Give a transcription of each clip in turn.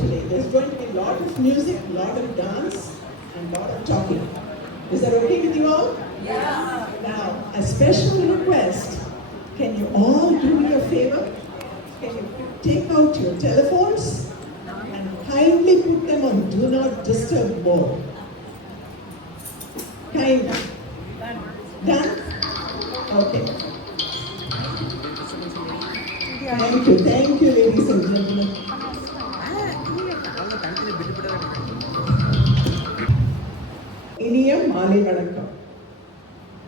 today. There's going to be a lot of music, a lot of dance, and a lot of talking. Is that okay with you all? Yeah. Now, a special request. Can you all do me a favor? Can you take out your telephones and kindly put them on Do Not Disturb mode? Kindly. Done? Okay. Thank you, ladies and gentlemen. Iniya Mali Vanakkam.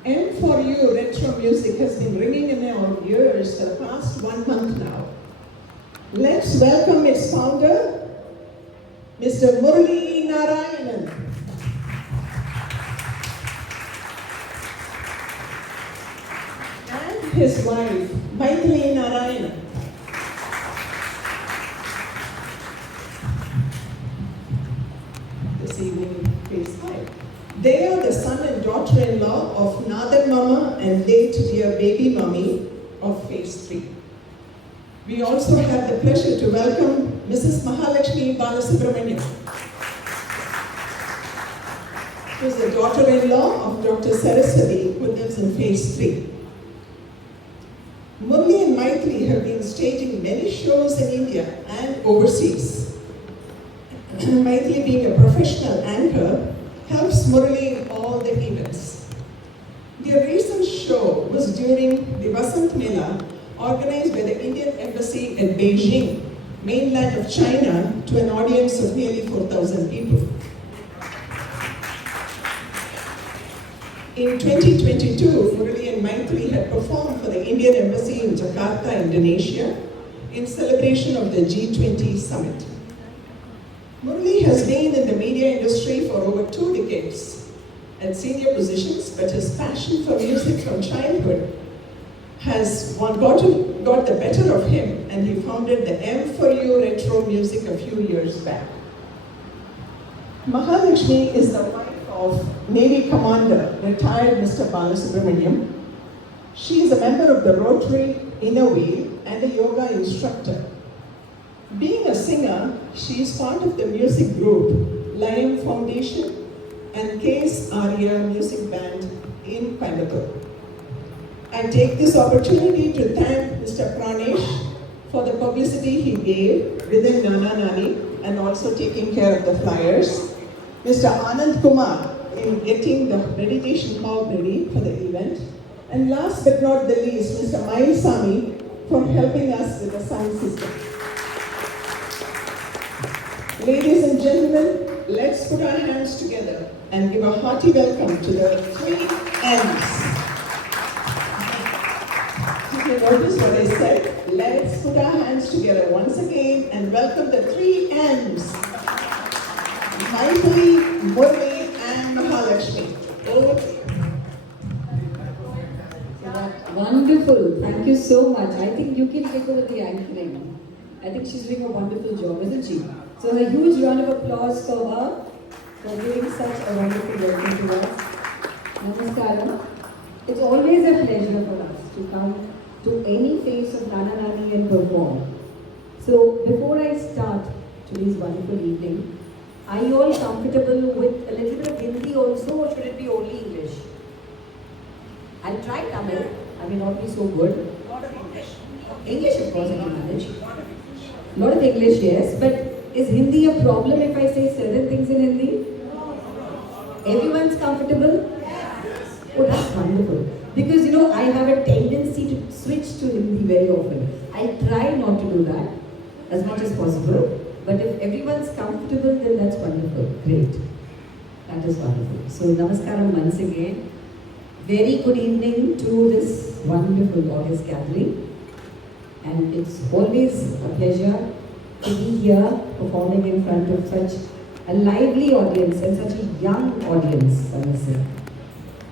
M for You retro music has been ringing in our ears for the past 1 month now. Let's welcome its founder, Mr. Murali Narayanan. And his wife, Maithili Narayanan. This evening, phase 5. They are the son and daughter-in-law of Nadan Mama and late dear baby mummy of phase 3. We also have the pleasure to welcome Mrs. Mahalakshmi Balasubramanian, who is the daughter-in-law of Dr. Saraswati, who lives in phase 3. Murali and Maithili have been staging many shows in India and overseas. Maithili, being a professional anchor, helps Murali in all the events. Their recent show was during the Vasant Mela, organized by the Indian Embassy in Beijing, mainland of China, to an audience of nearly 4,000 people. In 2022, Murali and Maithili had performed for the Indian Embassy in Jakarta, Indonesia, in celebration of the G20 summit. Murali has been in the media industry for over 2 decades at senior positions, but his passion for music from childhood has got the better of him, and he founded the M for You retro music a few years back. Mahalakshmi is the wife of Navy Commander, retired Mr. Balasubramanian. She is a member of the Rotary Inner Wheel and a yoga instructor. Being a singer, she is part of the music group Lion Foundation and Case Arya Music Band in Coimbatore. I take this opportunity to thank Mr. Pranesh for the publicity he gave within Nana Nani and also taking care of the flyers. Mr. Anand Kumar in getting the meditation hall ready for the event. And last but not the least, Mr. Mayusami for helping us with the sound system. Ladies and gentlemen, let's put our hands together and give a hearty welcome to the 3 M's. Did you notice what I said? Let's put our hands together once again and welcome the 3 M's. Maithili, Murali, and Mahalakshmi. Over to you. Wonderful. Thank you so much. I think you can take over the anchoring. I think she's doing a wonderful job, isn't she? So a huge round of applause for her for giving such a wonderful welcome to us. Namaskaram. It's always a pleasure for us to come to any phase of Nana Nani and perform. So before I start today's wonderful evening, are you all comfortable with a little bit of Hindi also, or should it be only English? I'll try Tamil. I may not be so good. English, of course, I can manage. A lot of English, yes. But is Hindi a problem if I say certain things in Hindi? Everyone's comfortable? Oh, that's wonderful. Because, you know, I have a tendency to switch to Hindi very often. I try not to do that as much as possible. But if everyone's comfortable, then that's wonderful. Great. That is wonderful. So, namaskaram once again. Very good evening to this wonderful August gathering. And it's always a pleasure to be here performing in front of such a lively audience and such a young audience, I must say.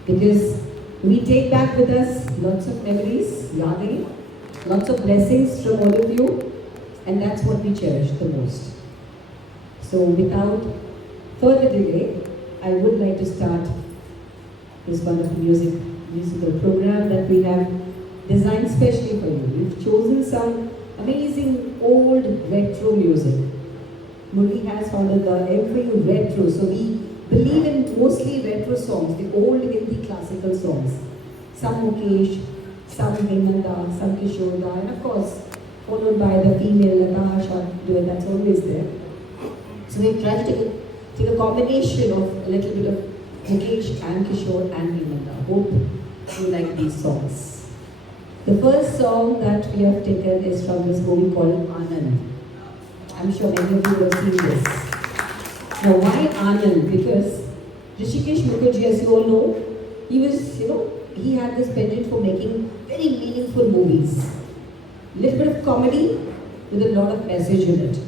Because we take back with us lots of memories, yadi, lots of blessings from all of you, and that's what we cherish the most. So without further delay, I would like to start this wonderful musical program that we have designed specially for you. We've chosen some amazing old retro music Murli has founded the MFU Retro. So we believe in mostly retro songs, the old Hindi classical songs. Some Mukesh, some Hemanta, some Kishore Da, and of course, followed by the female Natasha duet that's always there. So we've tried to take a combination of a little bit of Mukesh and Kishore and Hemanta. Hope you like these songs. The first song that we have taken is from this movie called Anand. I'm sure many of you have seen this. Now why Anand? Because Hrishikesh Mukherjee, as you all know, he was, he had this penchant for making very meaningful movies. Little bit of comedy with a lot of message in it.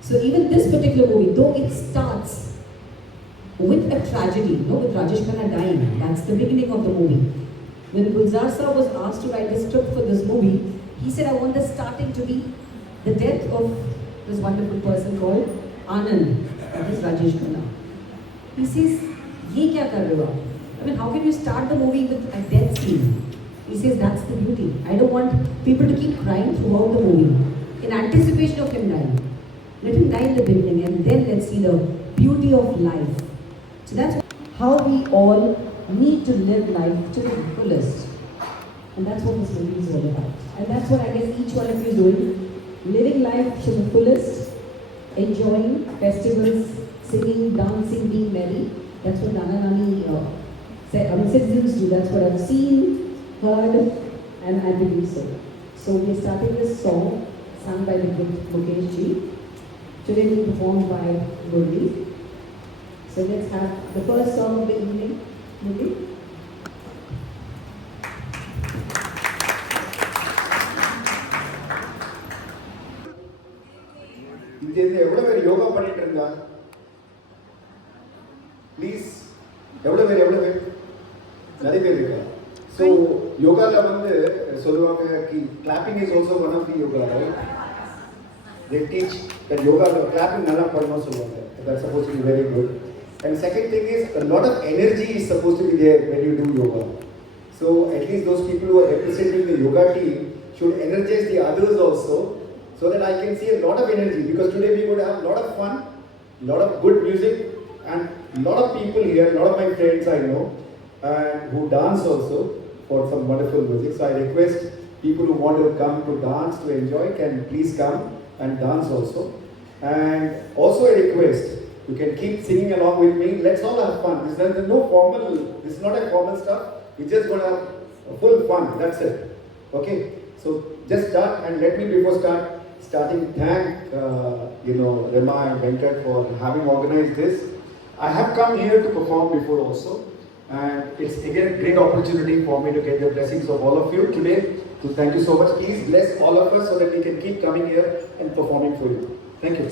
So even this particular movie, though it starts with a tragedy, with Rajesh Khanna dying, that's the beginning of the movie. When Gulzar Saab was asked to write the script for this movie, he said, I want the starting to be the death of this wonderful person called Anand, that is Rajesh Khanna. He says, ye kya kar rahe ho aap? I mean, how can you start the movie with a death scene? He says, that's the beauty. I don't want people to keep crying throughout the movie in anticipation of him dying. Let him die in the beginning and then let's see the beauty of life. So that's how we all need to live life to the fullest. And that's what this movie is all about. And that's what I guess each one of you is doing. Living life to the fullest, enjoying festivals, singing, dancing, being merry. That's what Nana Nani said. Citizens do. That's what I've seen, heard, and I believe so. So we're starting this song sung by the great Mukesh Ji. Today we performed by Murli. So let's have the first song of the evening. Murli. இங்க எவ்வளவு பேர் யோகா பண்ணிட்டு இருந்தா please எவ்வளவு பேர் நிறைய பேர் இருக்கா ஸோ யோகால வந்து சொல்லுவாங்க கி clapping is also one of the yoga right they teach that yoga clapping நல்லா பண்ணணும் சொல்லுவாங்க that's supposed to be very good and second thing is a lot of energy is supposed to be there when you do yoga so at least those people who are representing the yoga team should energize the others also so that I can see a lot of energy because today we would have a lot of fun, a lot of good music and a lot of people here, a lot of my friends I know and who dance also for some wonderful music. So I request people who want to come to dance to enjoy can please come and dance also. And also a request, you can keep singing along with me. Let's all have fun. There's no formal, this is not a formal stuff. We're just going to have full fun. That's it. Okay? So just start and let me before starting thank Rema and Venkat for having organized this. I have come here to perform before also and it's again a great opportunity for me to get the blessings of all of you today. So thank you so much. Please bless all of us so that we can keep coming here and performing for you. Thank you.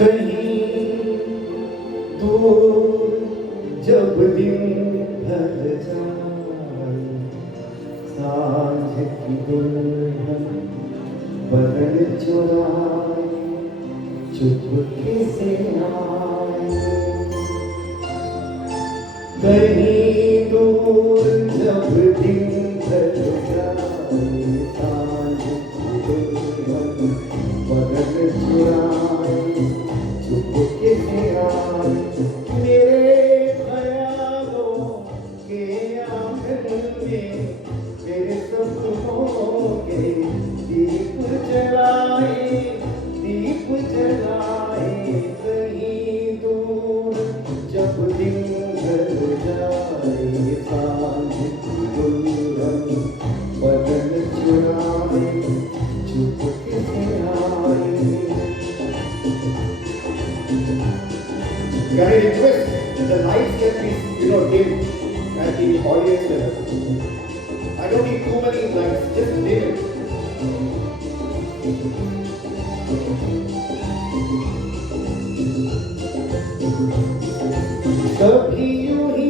कहीं दूर जब दिन ढल जाए सांझ की दुल्हन बदन चुराए चुपके से आए कहीं दूर जब दिन ढल जाए सांझ की दुल्हन बदन चुराए चुपके से आए मेरे ख्यालों के आंगन में मेरे सपनों के दीप जलाए कहीं दूर जब दिन ढल जाए सांझ की दुल्हन बदन चुराए चुपके से आए Can I request that the lights can be, dim at the audience level? I don't need too many lights, just dim it. कभी यूं ही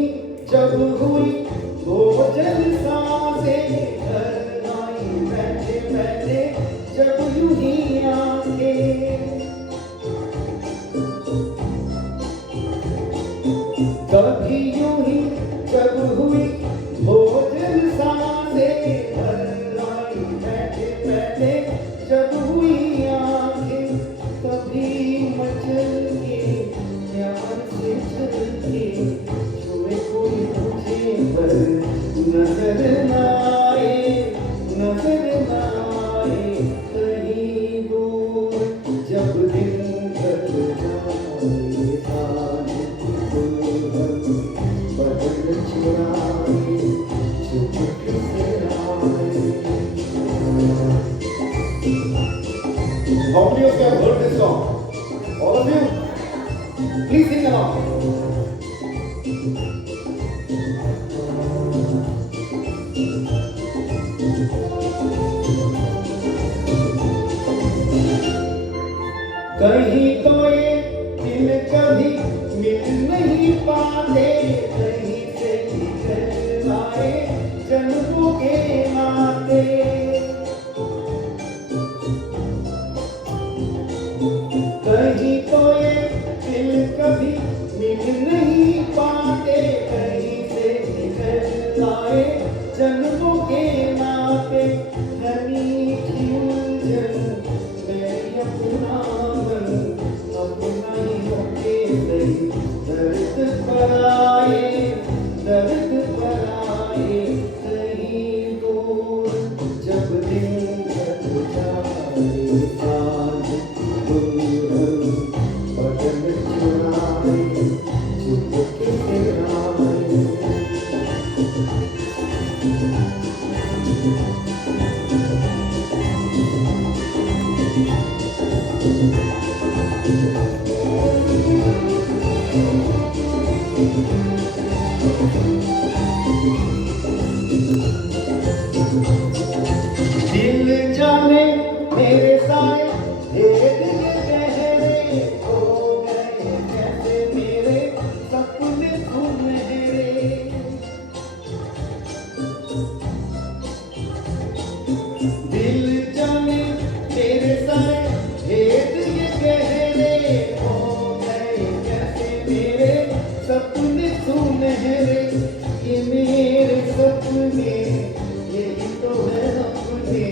चुराए चुपके से आए. How many of you have heard this song? All of you? Please sing along. कहीं तो ये दिल कभी मिल नहीं पाते, कहीं से निकल आए जन्मों के नाते. कहीं तो ये दिल कभी मिल नहीं पाते, कहीं से निकल आए जन्मों के नाते. हनी की उलझन मैं अपना मन अपना ही होके सही, दर्द पर आए कहीं दूर जब दिन ढल जाए, सांझ दुल्हन बदन चुराए चुपके से आए. दिल जाने मेरे साए भेद ये गहरे, हो गए जैसे मेरे सपने सुनहरे. दिल जाने मेरे साए भेद ये गहरे, हो गए जैसे मेरे सपने सुनहरे. ये मेरे सपने यही तो है अपने,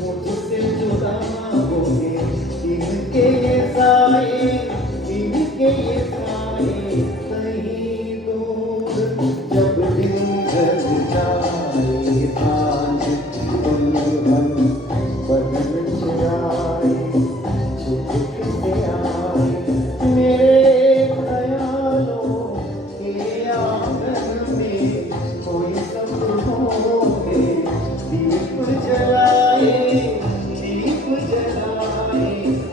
मुझसे जुदा ना होंगे इनके ये साए, इनके ये साए. कहीं दूर जब दिन ढल जाए, सांझ दुल्हन बदन चुराए चुपके से आए. मेरे ख्यालों के आंगन में कोई सपनों के दीप जलाए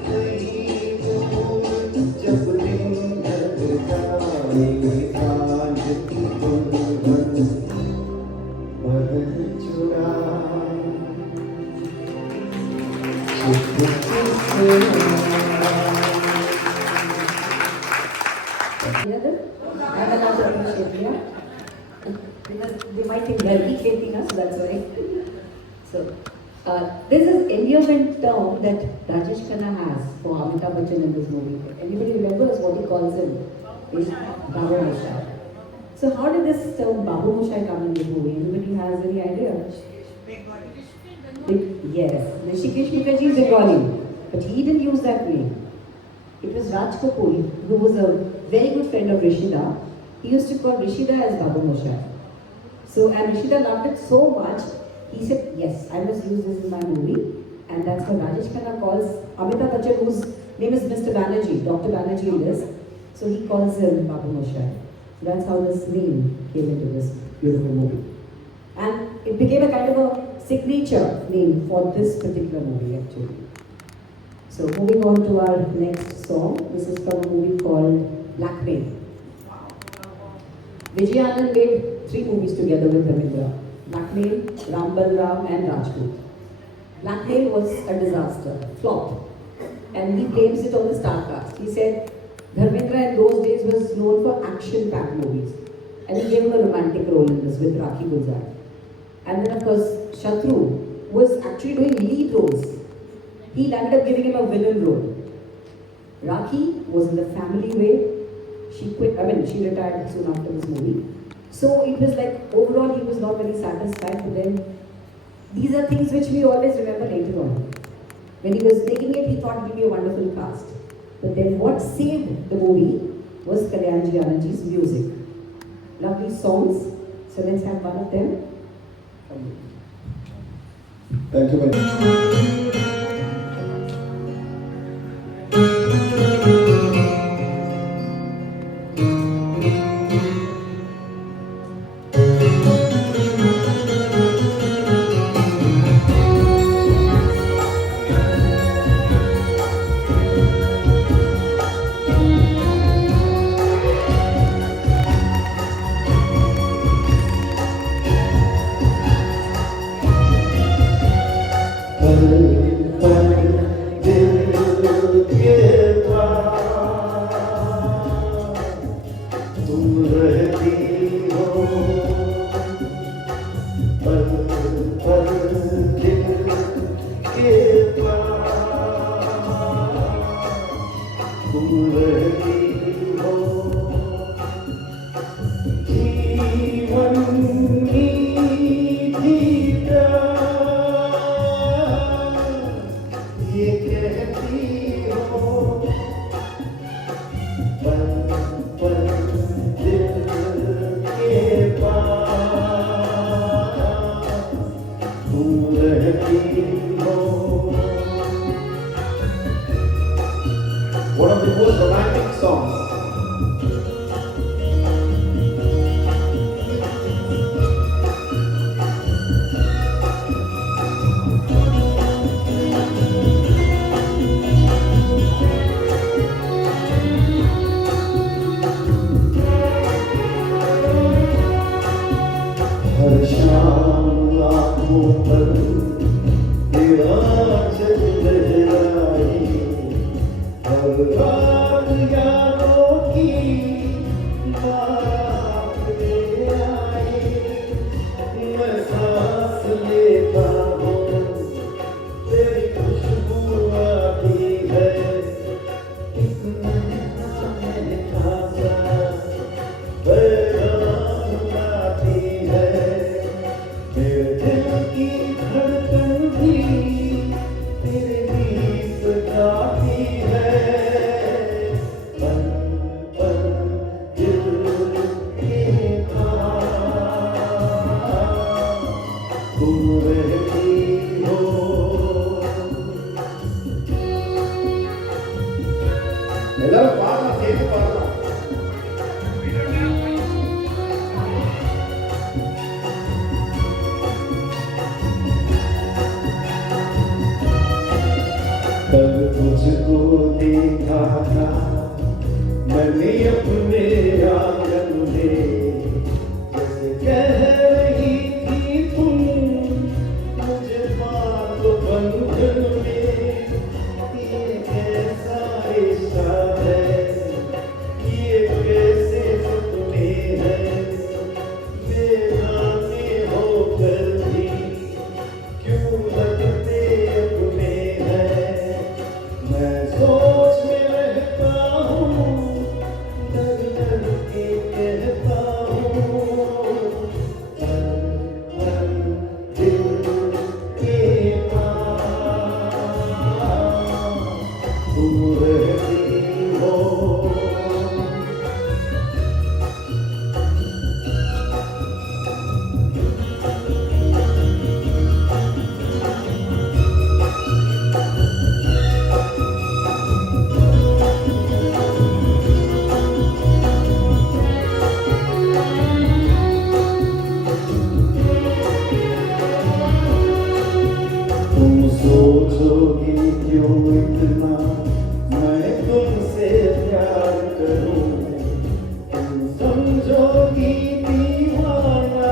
कहीं दूर जब दिन ढल जाए, सांझ दुल्हन बदन चुराए चुपके से आए. Together, I will also appreciate you. Because they might think we are hating us, that's why. So, this is endearment term that Rajesh Khanna has for Amitabh Bachchan in this movie. Anybody remembers what he calls him? He's Babu Moshai. So, how did this term Babu Moshai come in this movie? Anybody has any idea? Yes, Rishikesh Mukherjee is Bengali, but he didn't use that name. It was Raj Kapoor, who was a very good friend of Rishida. He used to call Rishida as Babu Moshai. So, and Rishida loved it so much, he said, yes, I must use this in my movie. And that's what Rajesh Khanna calls Amitabh Bachchan, whose name is Mr. Banerjee, Dr. Banerjee in this. So he calls him Babu Moshai. So that's how this name came into this beautiful movie. And it became a kind of a signature name for this particular movie actually. So moving on to our next song, this is from a movie called Blackmail. Vijay Anand made 3 movies together with Dharmendra: Blackmail, Ram Balram and Rajput. Blackmail was a disaster, flop, and he blames it on the star cast. He said Dharmendra in those days was known for action-packed movies, and he gave him a romantic role in this with Rakhi Gulzar. And then of course Shatru was actually doing lead roles. He ended up giving him a villain role. Rakhi was in the family way. She quit, she retired soon after this movie. So it was like, overall he was not very satisfied, but then these are things which we always remember later on. When he was making it, he thought it would be a wonderful cast. But then what saved the movie was Kalyanji Anandji's music. Lovely songs. So let's have one of them. Thank you very much. कल तुझको देखा था मैंने अपने आंगन में, जैसे कह रही थी तुम मुझे बात बंधन में। ये कैसा रिश्ता है, ये कैसे सपने हैं, बेगाने होकर भी क्यों लगते अपने हैं। मैं सोच में रहता हूँ, डर डर के कहता हूँ, हर दिल के पास तुम रहती हो। तुम सोचोगी क्यों इतना मैं तुमसे प्यार करूं, तुम समझोगी दीवाना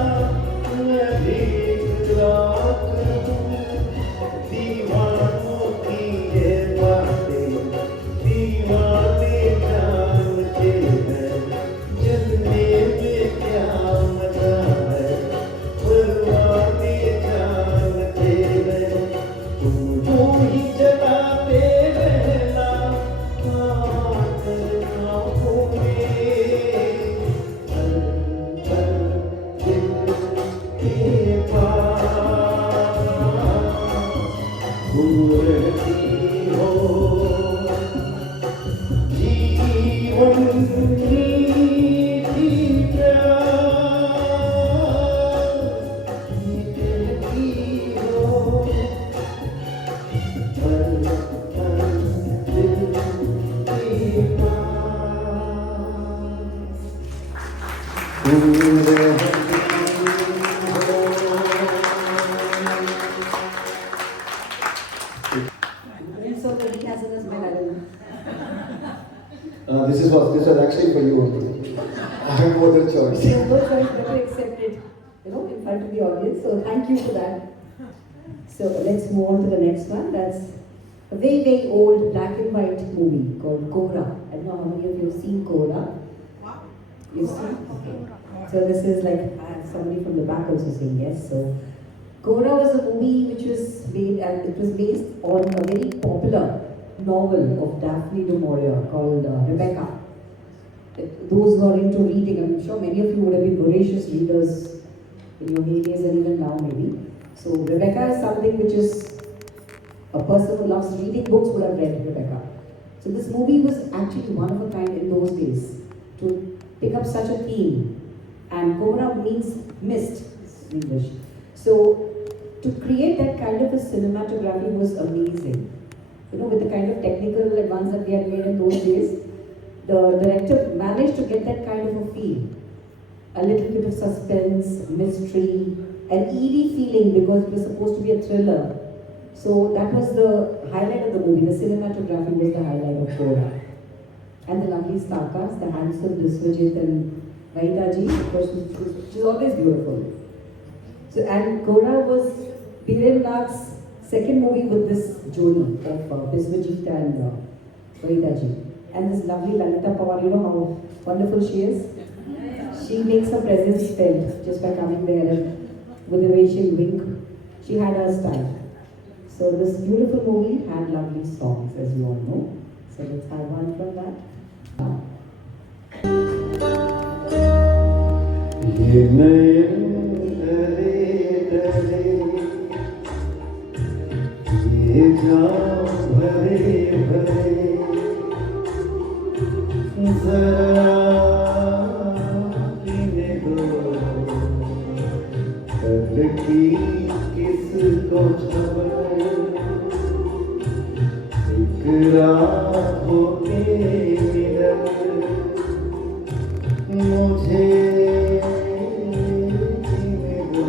मैं भी इकरार करूं। दीवानों की ये बातें दीवाने जानते हैं, जलने में क्या मजा है परवाने जानते हैं। तुम यूं ही जलाते रहना आँख आँखों में, हर पल दिल के पास तुम रहती हो। जीवन मीठी प्यास ये कहती हो, हर पल दिल के पास तुम रहती हो। So Pratik has a smile, I don't know. This was actually for you only. I have no other choice. You have no choice but to accept it, you know, in front of the audience. So thank you for that. So let's move on to the next one. That's a very, very old black and white movie called Cora. I don't know how many of you have seen Cora. You've seen? Okay. So this is like, I have somebody from the back also saying yes. So Cora was a movie which was made, and it was based on a very popular novel of Daphne du Maurier called Rebecca. Those who are into reading, I'm sure many of you would have been voracious readers in your heydays and even now maybe. So Rebecca is something which is, a person who loves reading books would have read Rebecca. So this movie was actually one of a kind in those days to pick up such a theme. And Cora means mist in English. So to create that kind of a cinematography was amazing. You know, with the kind of technical advance that we had made in those days, the director managed to get that kind of a feel. A little bit of suspense, mystery, an eerie feeling because it was supposed to be a thriller. So that was the highlight of the movie. The cinematography was the highlight of Cora. And the lovely star cast, the handsome Biswajit and Vahidaji, of course, she's always beautiful. So, and Cora was Biren Nath's second movie with this jodi of Biswajit and Vahidaji. And this lovely Lalita Pawar, you know how wonderful she is? She makes her presence felt just by coming there and with the way she'll wink. She had her style. So this beautiful movie had lovely songs, as you all know. So let's have one from that. ये नयन डरे डरे, ये जाम भरे भरे, जरा पीने दो, कल की किसको खबर, एक रात होके मिलन मुझे जीने दो।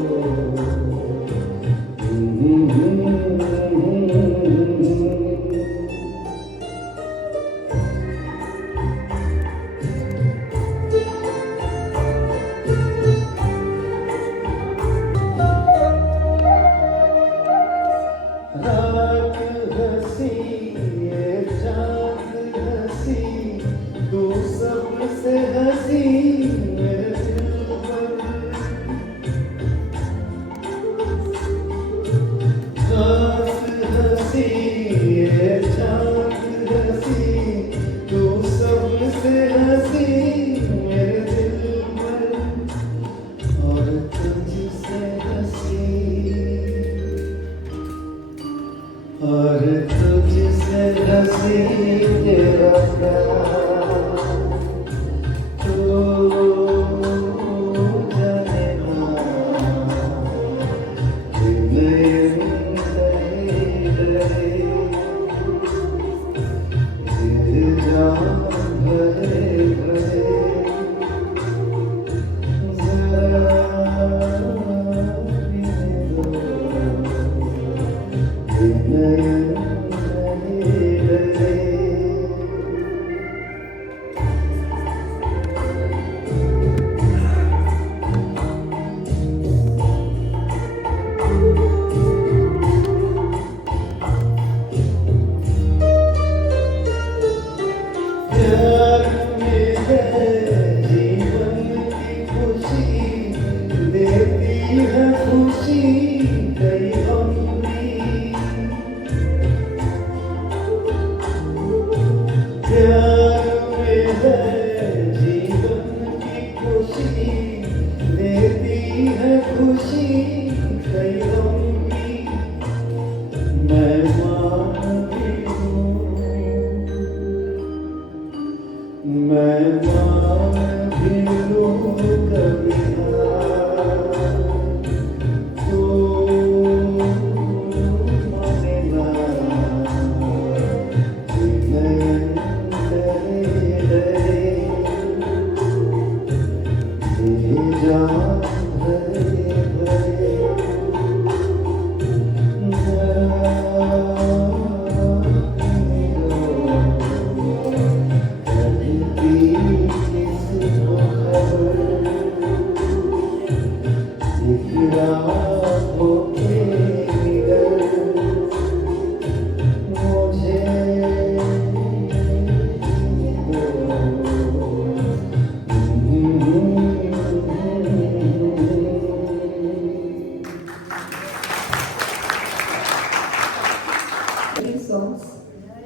These songs,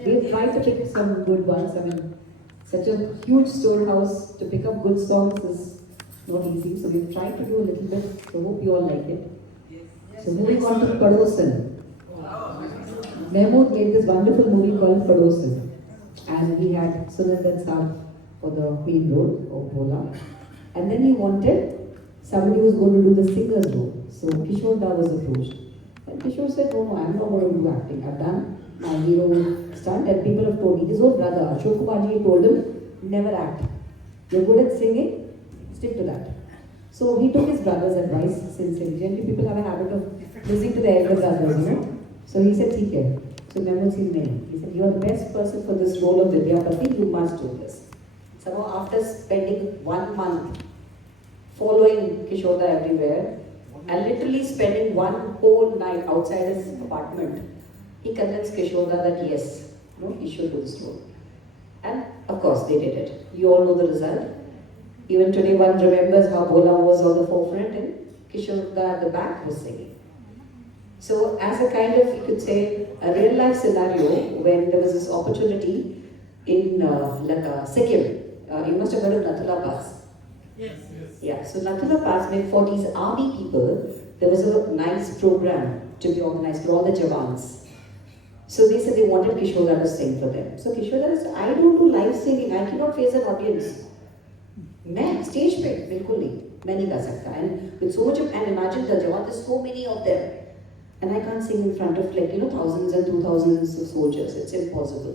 we've tried to pick some good ones. I mean, such a huge storehouse to pick up good songs is not easy. So we've tried to do a little bit. So hope you all like it. So moving on to Padosan. Mahmood made this wonderful movie called Padosan. And he had Sunandan Saab for the main role of Bola. And then he wanted somebody who was going to do the singer's role. So Kishore Da was approached. And Kishore said, no, I'm not going to do acting. I've done my hero stunt and people have told me. His own brother, Ashok Kumarji, told him, never act. You're good at singing, stick to that. So he took his brother's advice sincerely. Generally, people have a habit of listening to their elder brothers, you know. So he said, "ठीक है." So Mehmood Singh named. He said, "You are the best person for this role of Vidyapati. You must do this." Somehow, after spending 1 month following Kishore Da everywhere and literally spending one whole night outside his apartment, he convinced Kishore Da that yes, he should do this role. And of course, they did it. You all know the result. Even today, one remembers how Bola was on the forefront and Kishore Da at the back was singing. So, as a kind of, you could say, a real life scenario, when there was this opportunity in Sikkim, you must have heard of Nathula Pass. Yes. Yeah, so Nathula Pass meant for these army people, there was a nice program to be organized for all the Jawans. So they said they wanted Kishore Da to sing for them. So Kishore Da said, I don't do live singing, I cannot face an audience. मैं stage पे बिल्कुल नहीं, मैं नहीं गा सकता. And with so much of, and imagine the Jawan, there's so many of them. And I can't sing in front of thousands and 2000s of soldiers. It's impossible.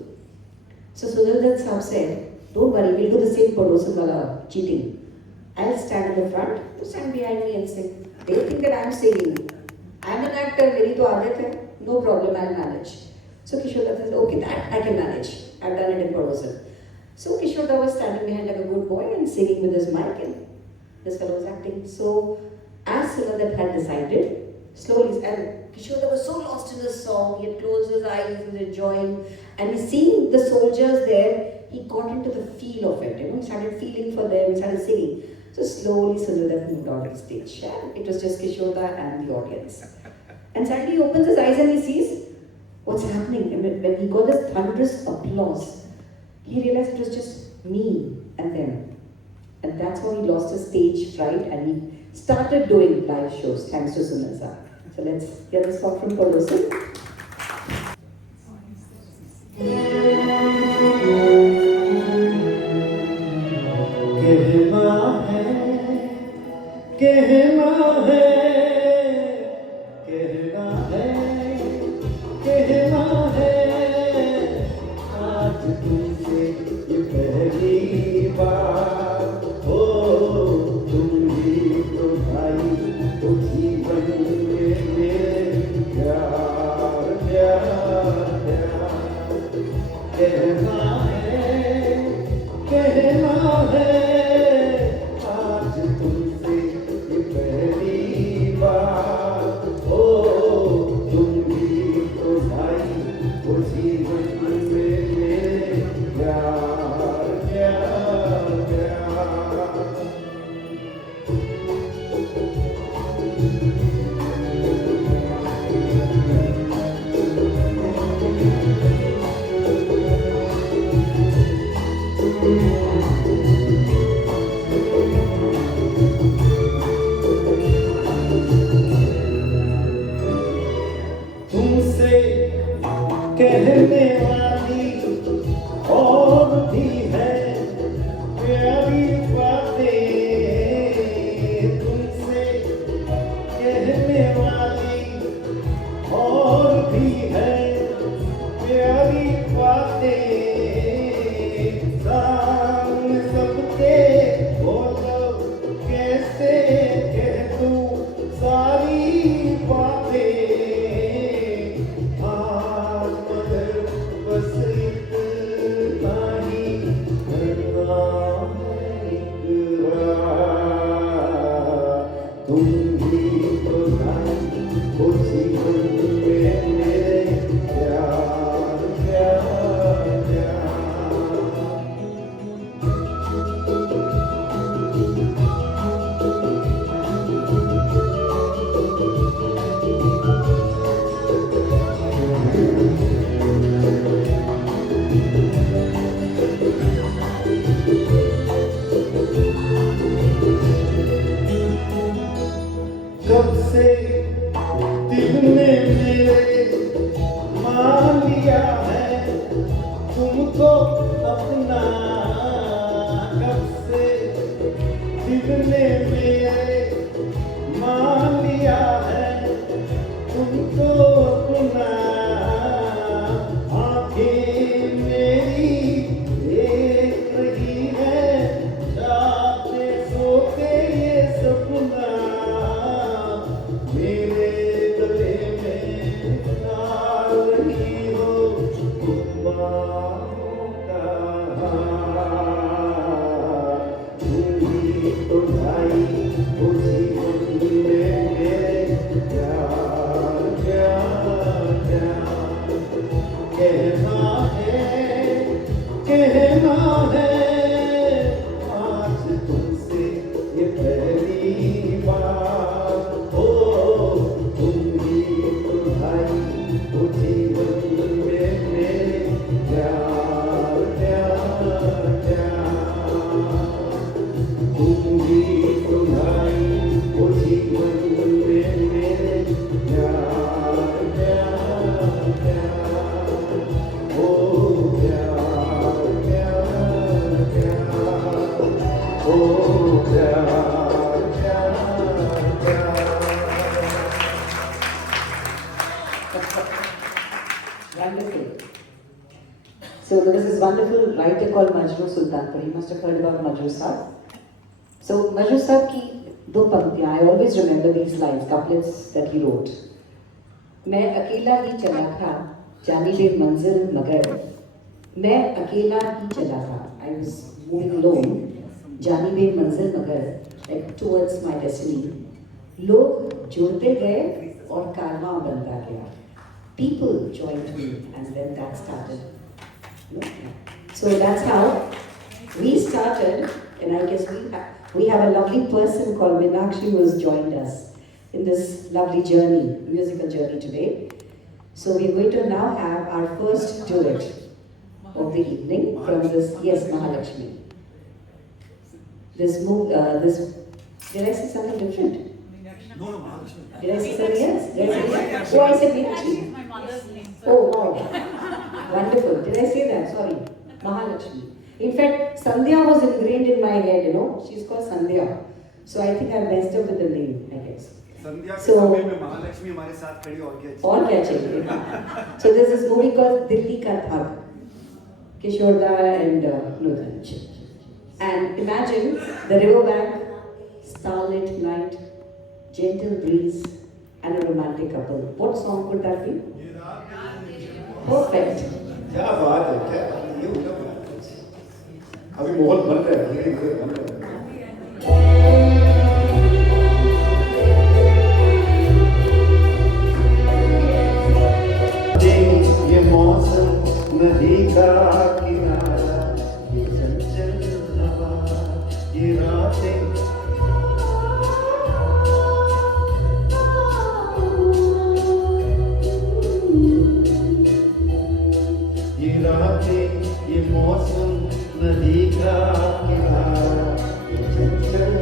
So Sunandan Saab said, don't worry, we'll do the same Padosan wala cheating. I'll stand in the front, you stand behind me and sing. They'll think that I'm singing. I'm an actor, meri to aadat hai. No problem, I'll manage. So Kishore Da says, okay, that I can manage. I've done it in Padosan. So Kishore Da was standing behind like a good boy and singing with his mic, and this fellow was acting. So as Sunandan had decided, slowly, and Kishore Da was so lost in the song, he had closed his eyes, he was enjoying, and he's seeing the soldiers there, he got into the feel of it, he started feeling for them, he started singing. So slowly Sunandan moved out of the stage, and it was just Kishore Da and the audience. And suddenly he opens his eyes and he sees what's happening. And when he got this thunderous applause, he realized it was just me and them. And that's how he lost his stage fright and he started doing live shows thanks to Sunil Sir. So let's hear this song from Padosan. कहने वाली और भी है प्यारी बातें, तुमसे कहने वाली और भी है प्यारी बातें, सामने सबके बोलो कैसे तुम ही तो लाई हो जीवन में मेरे प्यार प्यार प्यार। कब से दिल ने मेरे मान लिया है तुमको अपना। कब से दिल ने मेरे मान लिया है तुमको अपना। आंखें मेरी देख रही है जाते सोते ये सपना। मेरे गले में डाल रही हो बाहों का हार। तुम ही तो ढाई हो जीवन में मेरे प्यार प्यार प्यार। कहना है आज तुमसे ये पहली बार। ओ तुम ही तो भाई हो जीवन में मेरे प्यार प्यार प्यार। तुम ही तो भाई हो जीवन में मेरे प्यार प्यार प्यार। ओ प्यार प्यार प्यार। ओ प्यार प्यार प्यार। Wonderful. So there was this wonderful writer called Majroo Sultanpur. You must have heard about Majroo Sahab. So Majroo Sahab की दो पंक्तियाँ, I always remember these lines, couplets that he wrote. मैं अकेला ही चला था जानिबे मंजिल मगर। मैं अकेला ही चला था, I was moving alone. जानिबे मंजिल मगर, like towards my destiny. लोग जुड़ते गए और कारवां बनता गया. People joined me, and then that started. So that's how we started, and I guess we have a lovely person called Meenakshi who has joined us in this lovely journey, musical journey today. So we're going to now have our first duet of the evening from this, yes, Mahalakshmi. Did I say something different? No, Mahalakshmi. Did I say something else? Did I say that? Oh, I said Meenakshi. My mother's name. Oh, wow. Wonderful. Did I say that? Sorry. Mahalakshmi. In fact, Sandhya was ingrained in my head, you know. She's called Sandhya. So I think I messed up with the name, I guess. संध्या के So- समय में महालक्ष्मी हमारे साथ खड़ी और क्या चाहिए? और क्या चाहिए? So there's this movie called Dilli Ka Thak. Kishore Da and Nutan. And imagine the riverbank, starlit night, gentle breeze, and a romantic couple. What song could that be? Perfect. क्या बात है, क्या बात है, ये उनका बात है। अभी माहौल बन रहा है, धीरे धीरे बन रहा है। ये मौसम नदी का किनारा, ये चंचल हवा, ये रातें ये मौसम नदी का किनारा, ये चंचल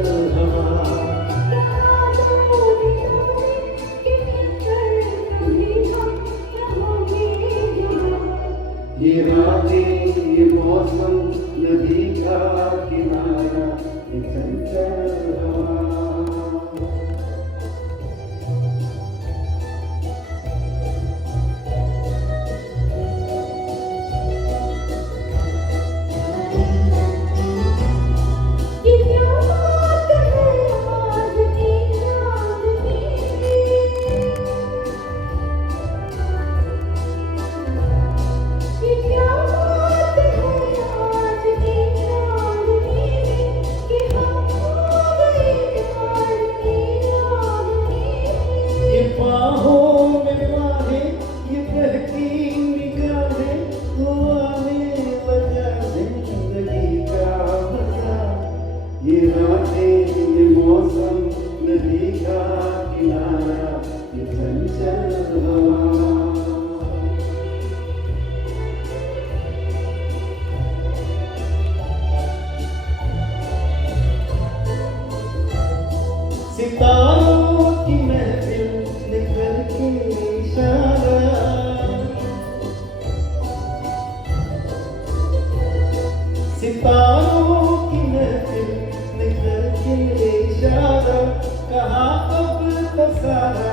बाहों में बाहें ये बहकी निगाहें हुआ में लगा जिंदगी का मजा ये रातें ये मौसम नदी का किनारा ये चंचल हवा सितारों की महफिल निकल के इशारा सितारों की महफिल निकल के इशारा कहाँ अब तो सारा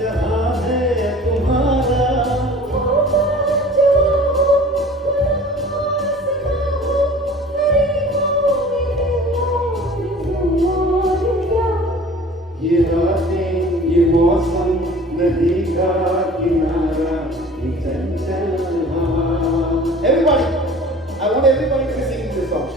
जहाँ है तुम्हारा ये रातें ये मौसम नदी का किनारा ये चंचल हवा Everybody, I want everybody to be singing this song.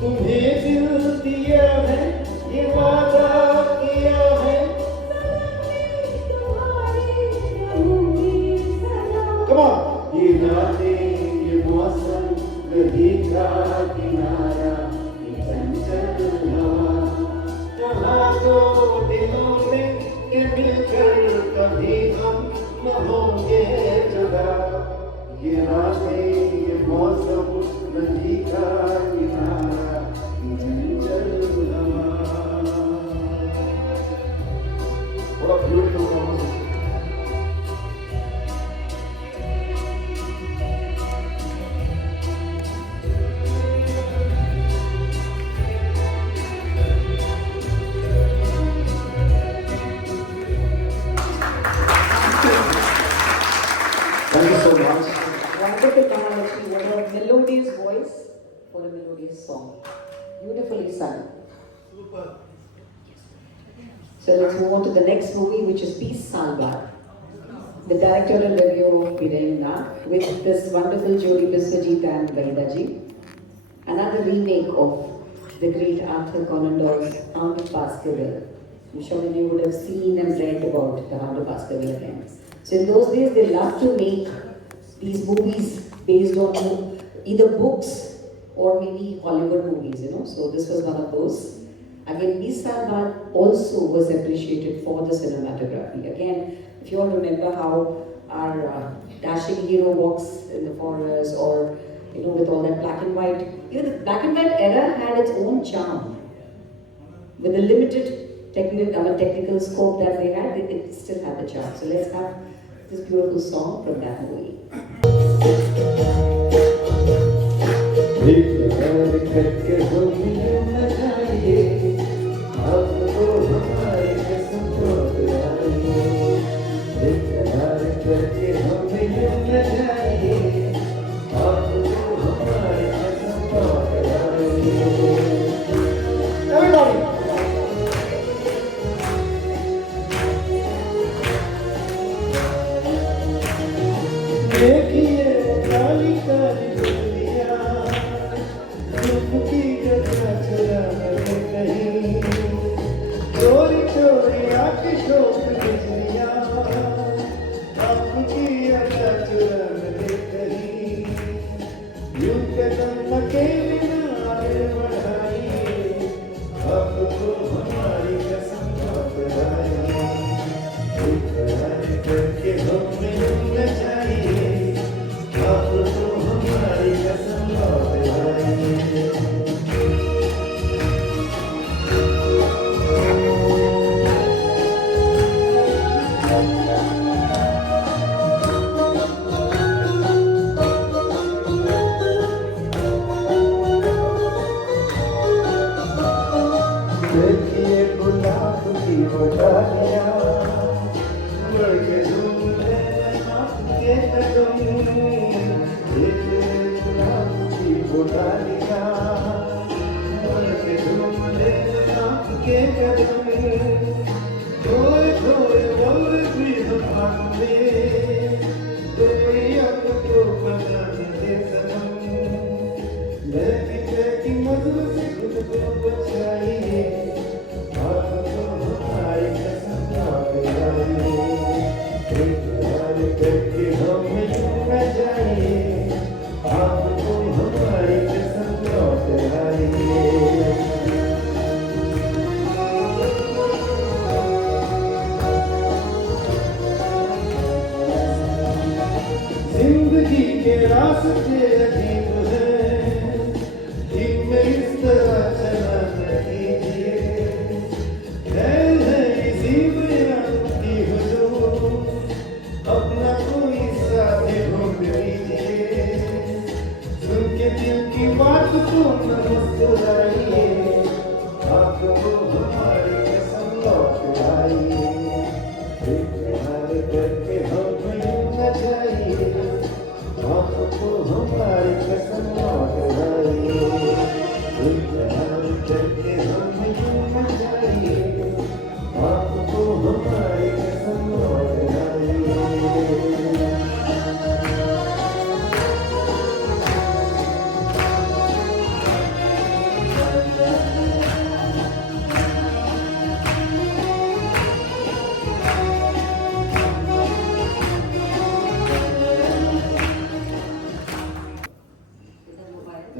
तुम्हें दिल दिया है ये वादा किया है Come on. ये रातें ये मौसम नदी का किनारा ये चंचल हवा कहाँ दो दिलों ने के मिलकर कभी हम न होंगे जुदा ये रातें ये मौसम नदी का किनारा ये चंचल हवा What a beautiful conversation. Thank you so much. Wonderful, Mahalakshmi. What a melodious voice for a melodious song. Beautifully sung. So let's move on to the next movie, which is Peace Salvar. The directorial review of Virendra with this wonderful Jodi Biswajit and Vahida ji. Another remake of the great Arthur Conan Doyle's Hound of Baskerville. I'm sure many would have seen and read about the Hound of Baskerville again. So in those days, they loved to make these movies based on either books or maybe Hollywood movies, you know. So this was one of those. Again, Peace Salvar also was appreciated for the cinematography. Again, if you all remember how our dashing hero walks in the forest, or you know, with all that black and white. Even the black and white era had its own charm. With the limited technical scope that they had, it still had the charm. So let's have this beautiful song from that movie. देखिए काली काली दुनिया धूप की जगह चुरा कहीं चोरी चोरी आके शोक बिजलिया आपकी अड्डा चुरा कहीं यूं कदम अकेले ना आगे बढ़ाइए आपको हमारी कसम पकड़ाइए इकरार करके हमें न चाहिए उठा लिया मन के झूम ले आपके कदम खोए खोए और भी हम में कोई आपको पता न दे सनम बहती मधुर से खुद को बचाइए आपको हमारी कसम लौटाइए एक बार करके हम यूं न जाइए आपको हमारी कसम लौटाइए जिंदगी के रास्ते अजीब हैं इनमें इस तरह चला कीजिए है इसी में आपकी हुजूर अपना कोई साथी ढूंढ लीजिए सुन के दिल की बात को न मुस्कुराइए आपको हमारी कसम लौटाइए एक बार करके हम यूं न जाइए आपको हमारी कसम लौटाइए एक बार करके हम यूं न जाइए आपको हमारी कसम लौटाइए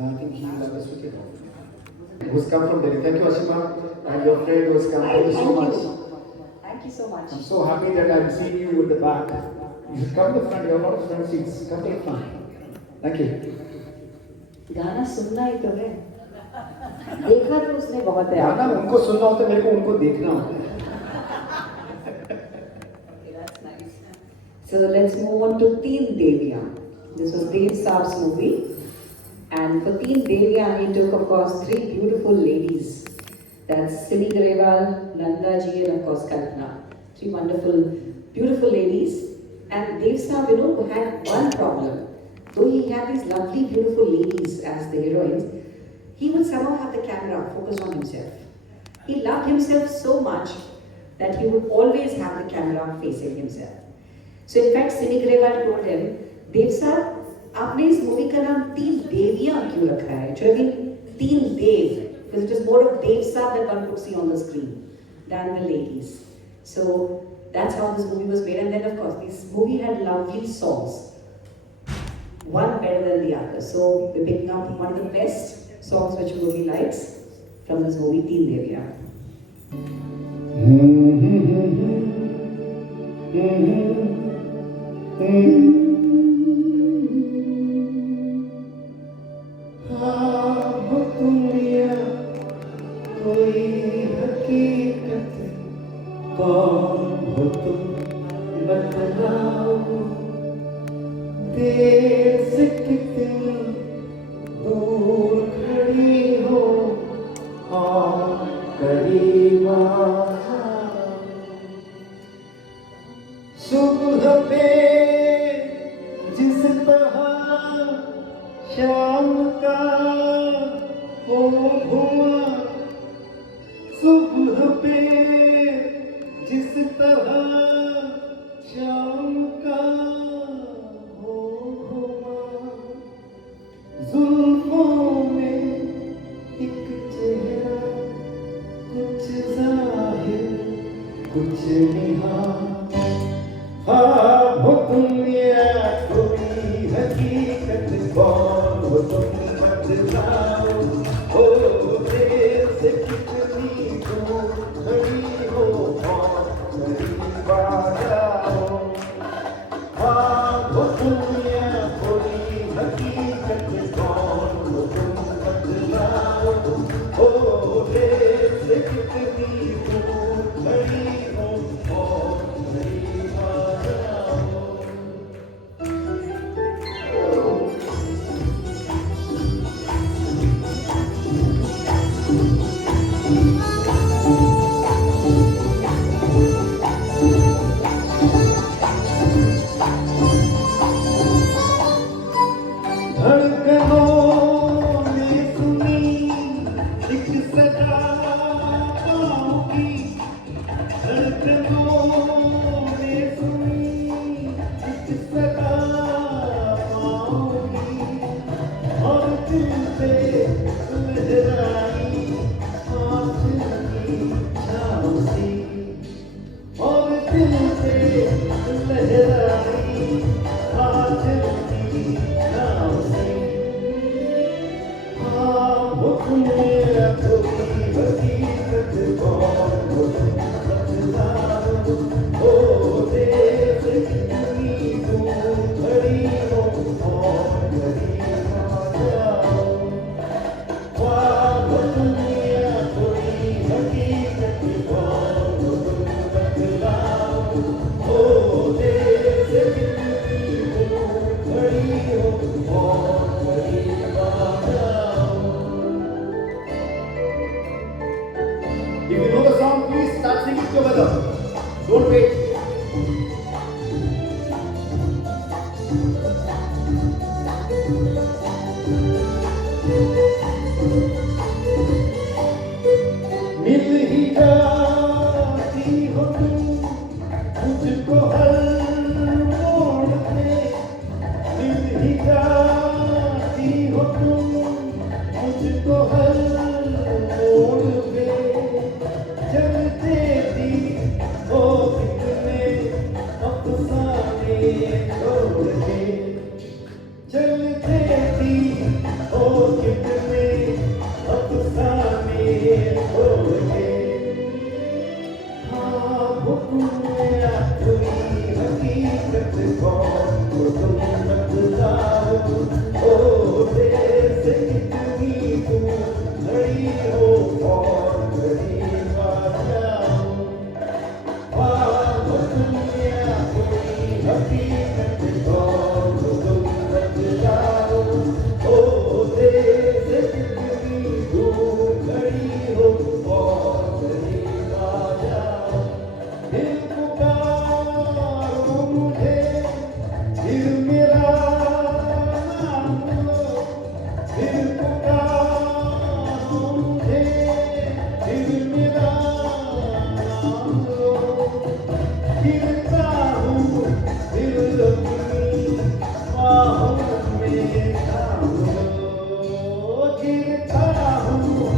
I think he understood it. Who's come from Delhi. Thank you, Ashima, and your friend who's come. Thank you so much. Thank you so much. I'm so happy that I'm seeing you at the back. You should come to the front. You have a lot of front seats. Come to the front. Thank you. गाना सुनना ही तो है देखा तो उसने बहुत है गाना उनको सुनना होता है मेरे को उनको देखना होता है That's nice. So let's move on to Teen Devya. This was Dev Saab's movie. And for Teen Devya, he took, of course, three beautiful ladies. That's Simi Grewal, Nanda ji, and of course Kalpana. Three wonderful, beautiful ladies. And Dev Saab, had one problem. Though he had these lovely, beautiful ladies as the heroines, he would somehow have the camera focused on himself. He loved himself so much that he would always have the camera facing himself. So in fact, Simi Grewal told him, Dev Saab, आपने इस movie का नाम तीन देवियां क्यों रखा है? It should have been Teen Dev, because it is more of Dev Saab that one could see on the screen than the ladies. So that's how this movie was made. And then of course, this movie had lovely songs, one better than the other. So we're picking up one of the best songs which movie likes from this movie, Teen Devya. हो तुम या कोई हकीकत कौन हो तुम बतलाओ देर से कितनी दूर खड़ी हो और करीब आ जाओ सुबह पे जिस तरह शाम का हो धुआं सुबह पे जिस तरह शाम का हो धुआं जुल्फों में एक चेहरा कुछ जाहिर कुछ निहार हो तुम या कोई हकीकत कौन हो तुम बतलाओ हो देर से कितनी दूर खड़ी हो और करीब आ जाओ हो तुम या कोई हकीकत कौन हो तुम बतलाओ हो देर से कितनी दूर खड़ी हो और करीब आ जाओ दिल से लहराई आंचल की नाव से हाँ वो मेरा कोई हकीकत कौन वो तुम बतलाओ ओ देश कितनी दूर खड़ी हो और करीब आ जाओ वाह वो दुनिया कोई हकीकत कौन वो तुम बतलाओ ओ देश कितनी दूर खड़ी हो और करीब आ जाओ If you know the song, please start singing together. Don't wait. मिल ही जाती हो तुम मुझको हर मोड़ पे मिल ही जाती हो तुम मुझको हर मोड़ पे चलते थी ओ कितने अफसाने छोड़ के चलते थी ओ कितने अफसाने छोड़ के हाँ वो मेरा कोई हकीकत कौन वो तुम बतलाओ ओ देश कितनी दूर खड़ी हो और करीब आ जाओ वाह वो मेरा कोई हकीकत कौन वो तुम बतलाओ ओ देश कितनी दूर खड़ी हो और करीब आ जाओ दिल पुकारो मुझे दिल मेरा नाम लो दिल पुकारो मुझे दिल मेरा नाम लो गिरता हूँ दिल अपनी बाहों में थाम लो गिरता हूँ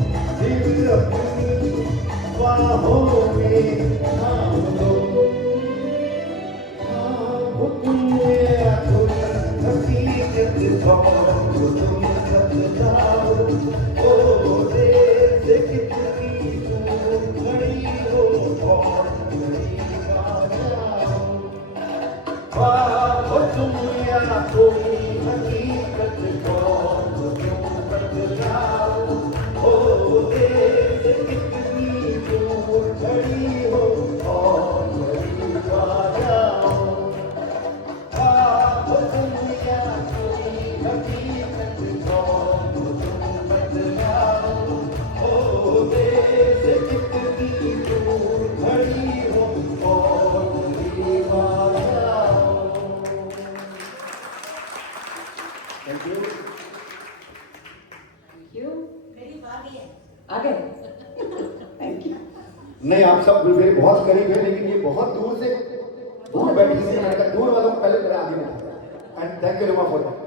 दिल अपनी बाहों में थाम लो हाँ वो तुम मेरा कोई हकीकत कौन वो तुम बतलाओ ओ देश कितनी दूर खड़ी हो और करीब आ जाओ वाह वो तुम मेरा कोई हकीकत कौन वो तुम बतलाओ ओ देश कितनी दूर खड़ी हो और करीब आ जाओ वाह वो तुम मेरा कोई हकीकत कौन वो तुम बतलाओ ओ देश कितनी दूर खड़ी हो और करीब आ जाओ Thank you. You? आ गए? Thank you. नहीं आप सब मेरे बहुत करीब है लेकिन ये बहुत दूर से दूर बैठी है मैंने कहा दूर वालों को पहले मेरे आगे में and thank you Rima for that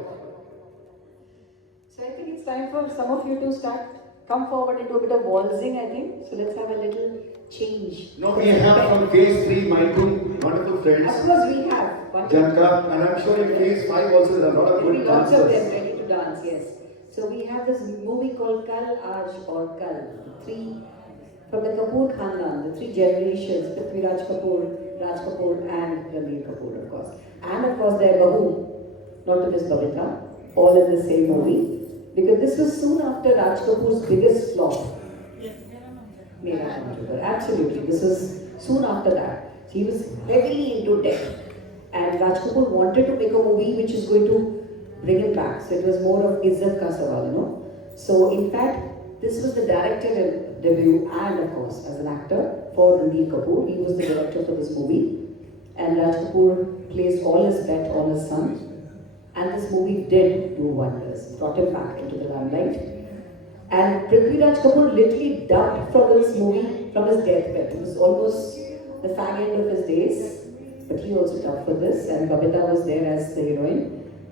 So I think it's time for some of you to start, come forward and do a bit of waltzing, I think. So let's have a little change. No, we have from phase 3 my two wonderful Of friends, course we have. But Janka, and I'm sure in phase 5 also there are a lot of there will good be lots of them dancers. ready to dance, yes. So we have this movie called Kal, Aaj aur Kal. Three, from the Kapoor Khandan, the three generations, Prithviraj Kapoor, Raj Kapoor and Ranbir Kapoor, of course. And of course their Bahu, not to miss Babita, all in the same movie. Because this was soon after Raj Kapoor's biggest flop. Mera Naam Jogar. Absolutely. This was soon after that. He was heavily into tech. And Raj Kapoor wanted to make a movie which is going to bring him back. So it was more of Izzat Ka Sawal, you know. So in fact, this was the director debut and of course as an actor for Ranbir Kapoor. He was the director for this movie. And Raj Kapoor placed all his bet on his son. And this movie did do wonders, brought him back into the limelight. And Prithviraj Kapoor literally dubbed from this movie from his deathbed. It was almost the fag end of his days, but he also dubbed for this. And Babita was there as the heroine.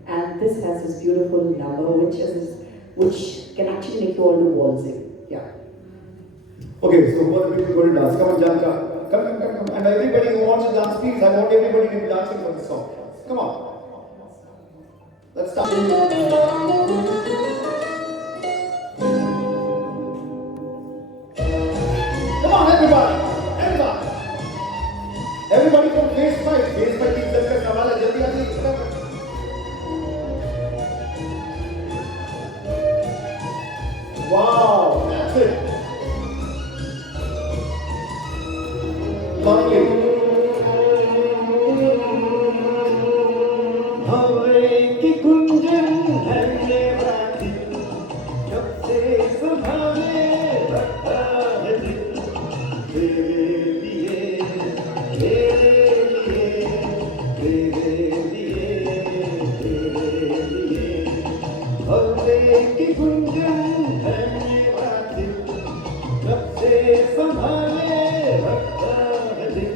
And this has this beautiful number, which can actually make you all do waltzing. Yeah. Okay, so both of you going to dance. Come on, Janka. Come. And everybody who wants to dance, please, I want everybody to be dancing for this song. Come on. Let's start. Come on, everybody. Everybody. Everybody from phase 5. Phase 5 is the सवाल है जल्दी आइए फटाफट. Wow, that's it. Lovely. हवे की गुंजन है मेरा दिल, जब से संभाले रखा है दिल, तेरे लिए, तेरे लिए, तेरे लिए, तेरे लिए। हवे की गुंजन है मेरा दिल, जब से संभाले रखा है दिल,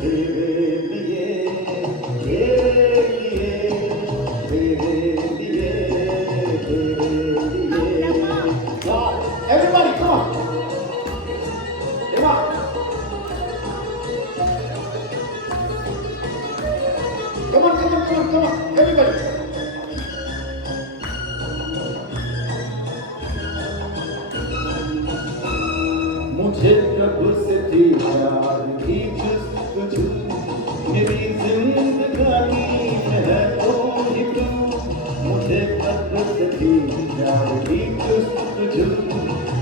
तेरे लिए, तेरे लिए, तेरे लिए, तेरे लिए। Wow. Everybody, come on. Come on. Come on, come on, come on, come on. Everybody. मुझे कब से थी प्यार की जुस्तजू, मेरी जिंदगानी में है तू ही तू। मुझे कब से थी प्यार की जुस्तजू,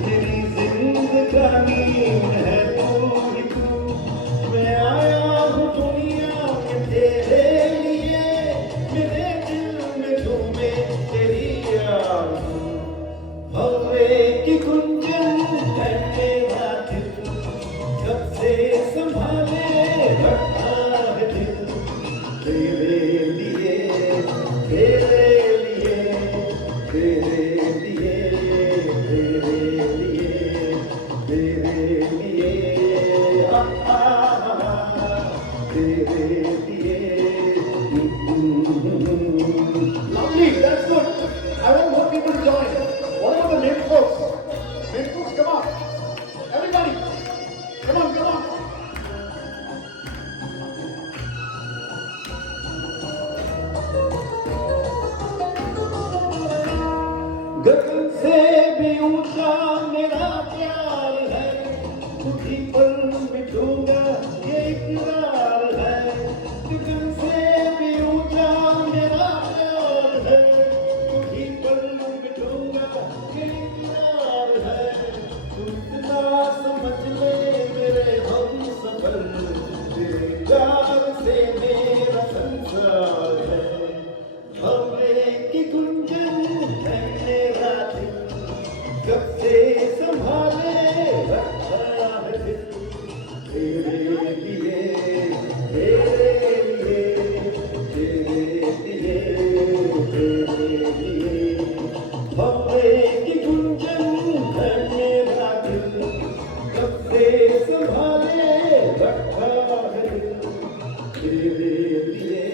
मेरी जिंदगानी में है तू ही तू। मैं आया हूँ दुनिया में तेरे लिए, मेरे दिल में झूमे तेरी याद। हवे की गुंजन है मेरा दिल, जब से संभाले रखा है दिल, तेरे लिए, तेरे लिए, तेरे लिए, तेरे लिए, तेरे लिए, तेरे लिए। Lovely, that's good. I want more people to join. What about the main folks? Main folks, come on. Everybody. Come on, come on. गगन से भी ऊंचा मेरा प्यार है, तुझी पर मिटूंगा ये इकरार है। गगन से भी ऊंचा मेरा प्यार है, तुझी पर मिटूंगा ये इकरार है। तू इतना समझ ले मेरे हमसफर, तेरे प्यार से मेरा संसार है। हवे की गुंजन है मेरा दिल, जब से संभाले रखा है दिल, तेरे लिए, तेरे लिए, तेरे लिए, तेरे लिए। हवे की गुंजन है मेरा दिल, जब से संभाले रखा है दिल, तेरे लिए,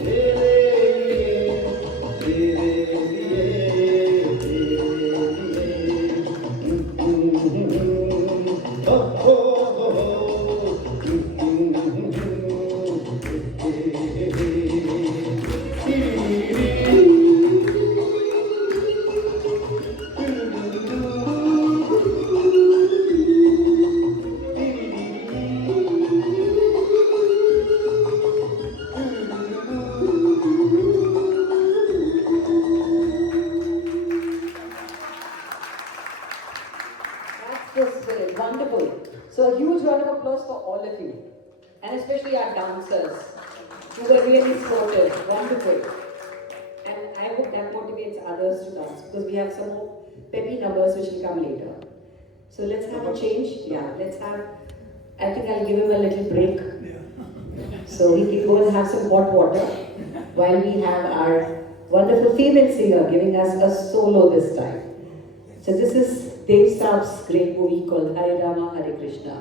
तेरे लिए, तेरे लिए, तेरे लिए। हो हो हो हो। That's the spirit. Wonderful. So a huge round of applause for all of you. And especially our dancers who were really sportive. Wonderful. And I hope that motivates others to dance because we have some more peppy numbers which will come later. So let's have a change. Yeah, let's have, I think I'll give him a little break. So he can go and have some hot water while we have our wonderful female singer giving us a solo this time. So this is Dev Saab's great movie called Hare Rama Hare Krishna.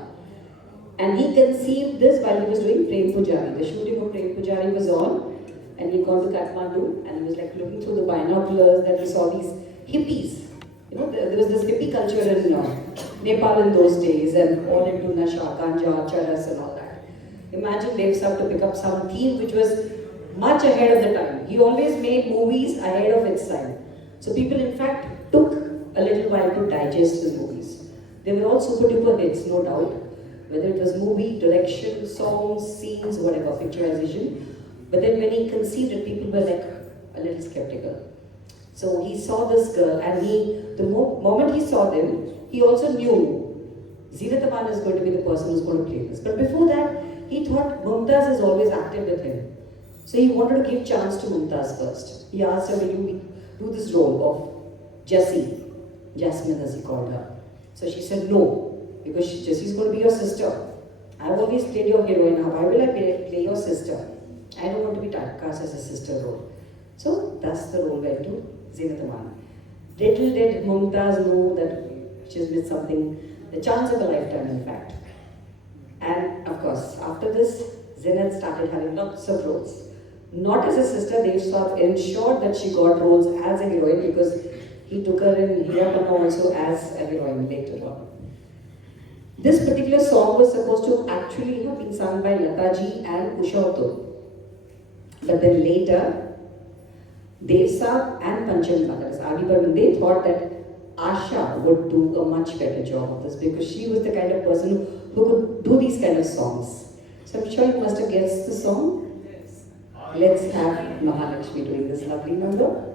And he conceived this while he was doing Prem Pujari. The shooting of Prem Pujari was on and he'd gone to Kathmandu and he was like looking through the binoculars that he saw these hippies You know, there was this hippie culture in Nepal in those days, and all into nasha, ganja, charas, and all that. Imagine Dev Saab to pick up some theme which was much ahead of the time. He always made movies ahead of its time. So people, in fact, took a little while to digest his movies. They were all super duper hits, no doubt. Whether it was movie, direction, songs, scenes, whatever, picturization. But then when he conceived it, people were like a little skeptical. So he saw this girl, and the moment he saw them, he also knew Zeenat Aman is going to be the person who's going to play this. But before that, he thought Mumtaz has always acted with him. So he wanted to give chance to Mumtaz first. He asked her, will you do this role of Jessie? Jasmine, as he called her. So she said no, because Jessie's going to be your sister. I've always played your heroine. Now why will I play your sister? I don't want to be typecast as a sister role. So thus the role went to Zeenat Aman. Little did Mumtaz know that she's missed something, the chance of a lifetime, in fact. And of course, after this, Zeenat started having lots of roles. Not as a sister, Dev Saab ensured that she got roles as a heroine because he took her in Heera Panna also as a heroine later on. This particular song was supposed to actually have been sung by Lataji and Usha Uttup. But then later, Dev Saab and Pancham, that is R.D. Burman, they thought that Asha would do a much better job of this because she was the kind of person who could do these kind of songs. So I'm sure you must have guessed the song. Let's have Mahalakshmi doing this lovely number.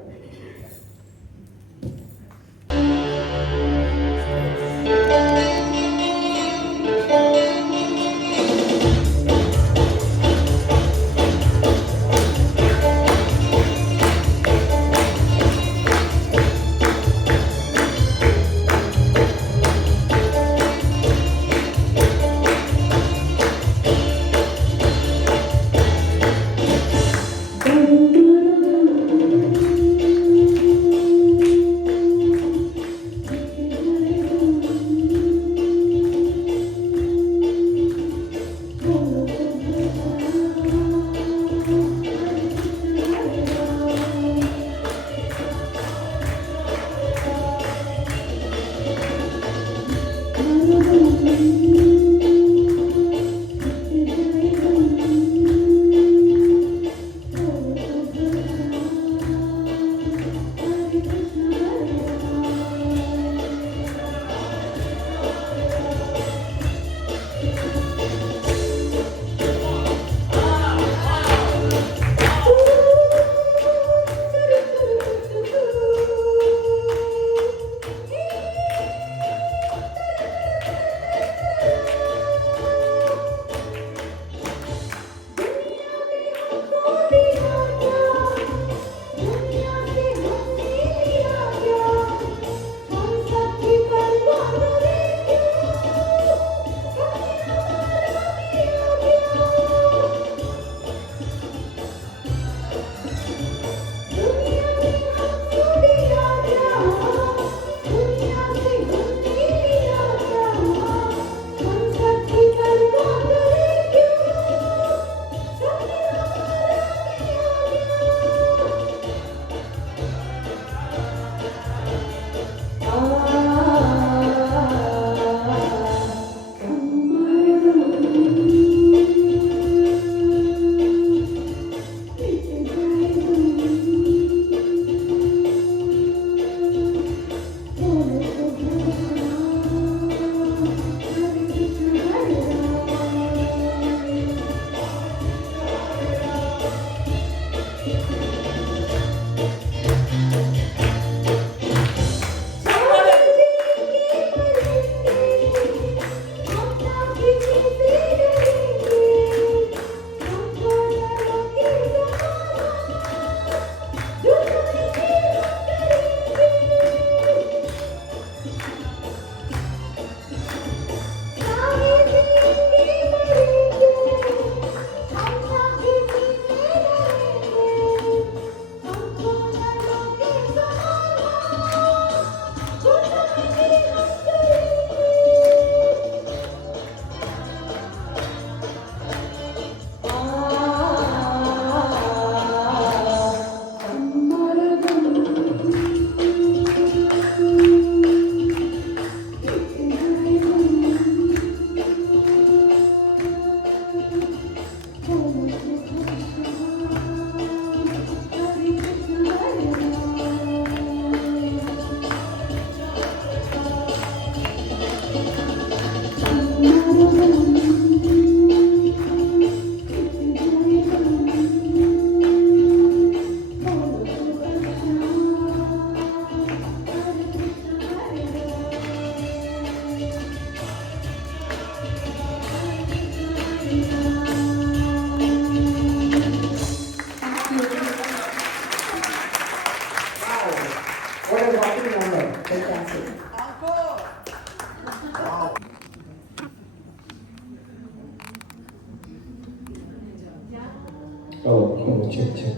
check.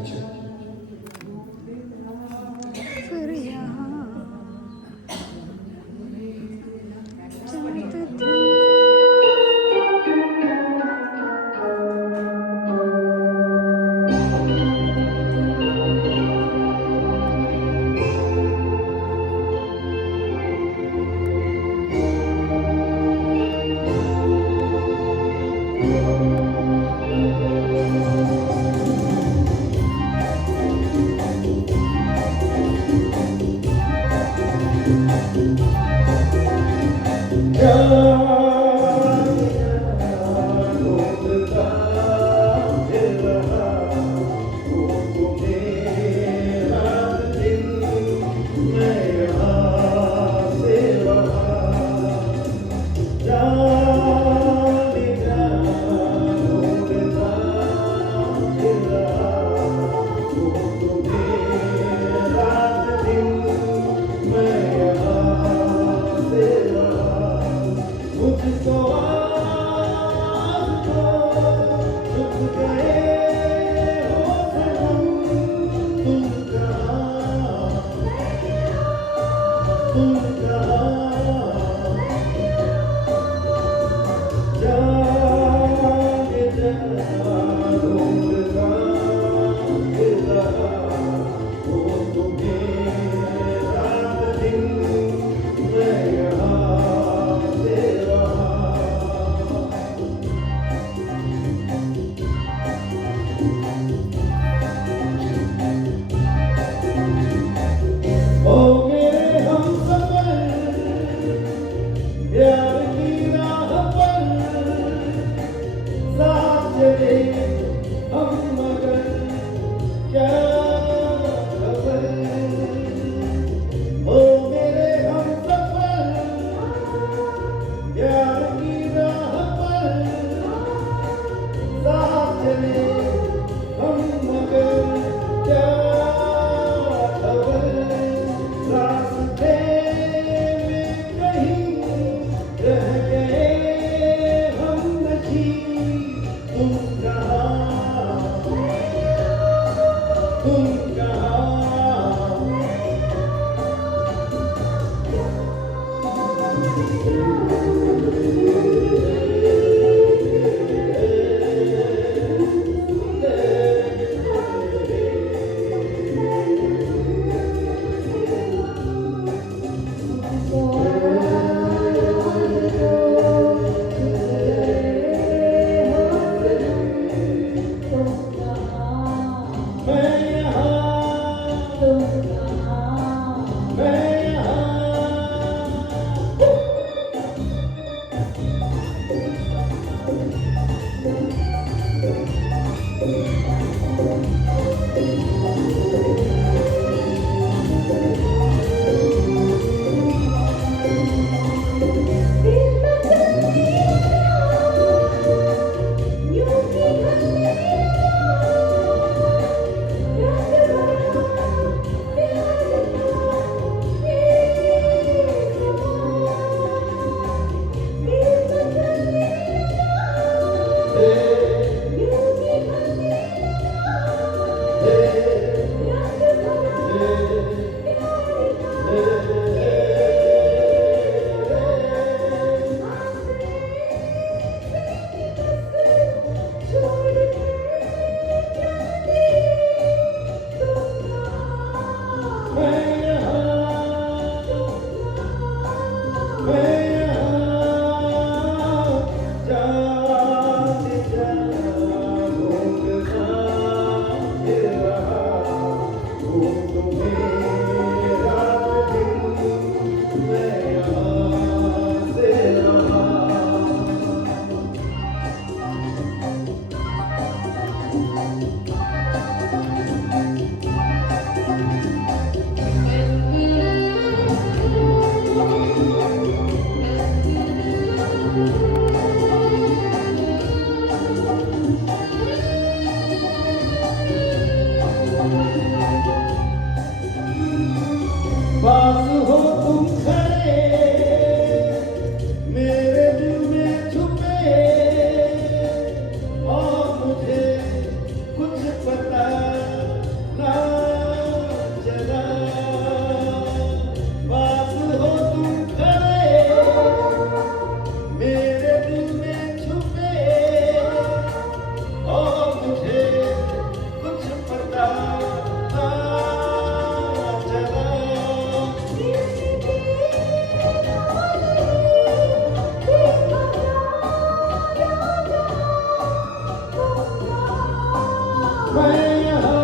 मैं यहाँ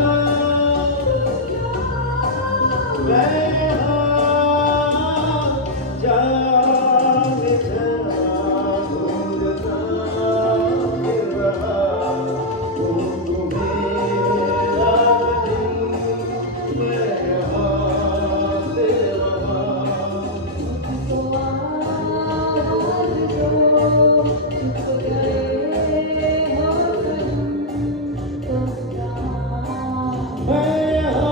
जाने चला ढूंढता फिर रहा तुम्हें याद नहीं मैं यहाँ से वहाँ मैं यहाँ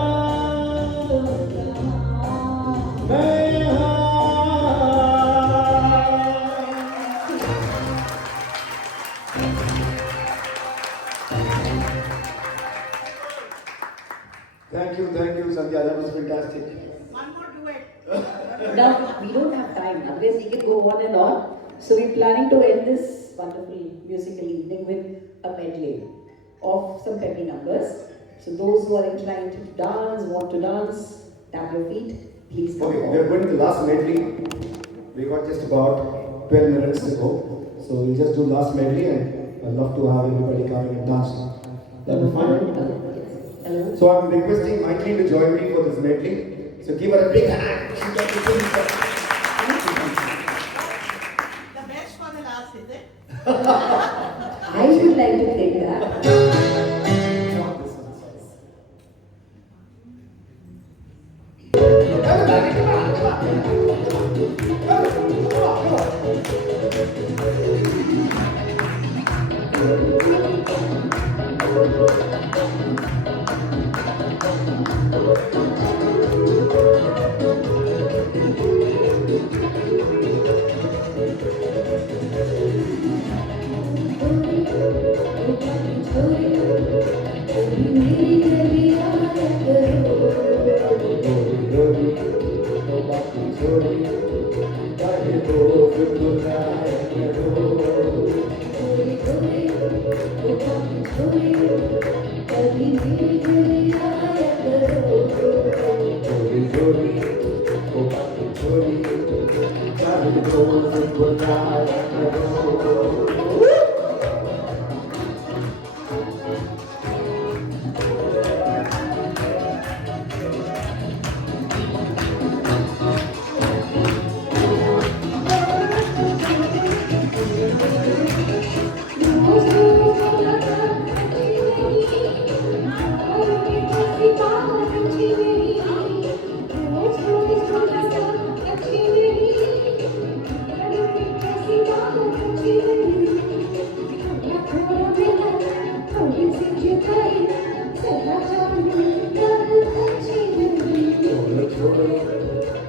मैं यहाँ Thank you, Sandhya. That was fantastic. One more duet. Now, we don't have time. Otherwise, we can go on and on. So, we're planning to end this wonderful musical evening with a medley of some peppy numbers. So, those who are inclined to dance, want to dance, tap your feet, please come Okay, we forward. are going to the last medley. We got just about 12 minutes to go. So we'll just do last medley and I'd love to have everybody come and dance. That'll be fine. Hello. So I'm requesting Mikey to join me for this medley. So give her a big hand. She got to sing. The best for the last, is it? I would like to take that.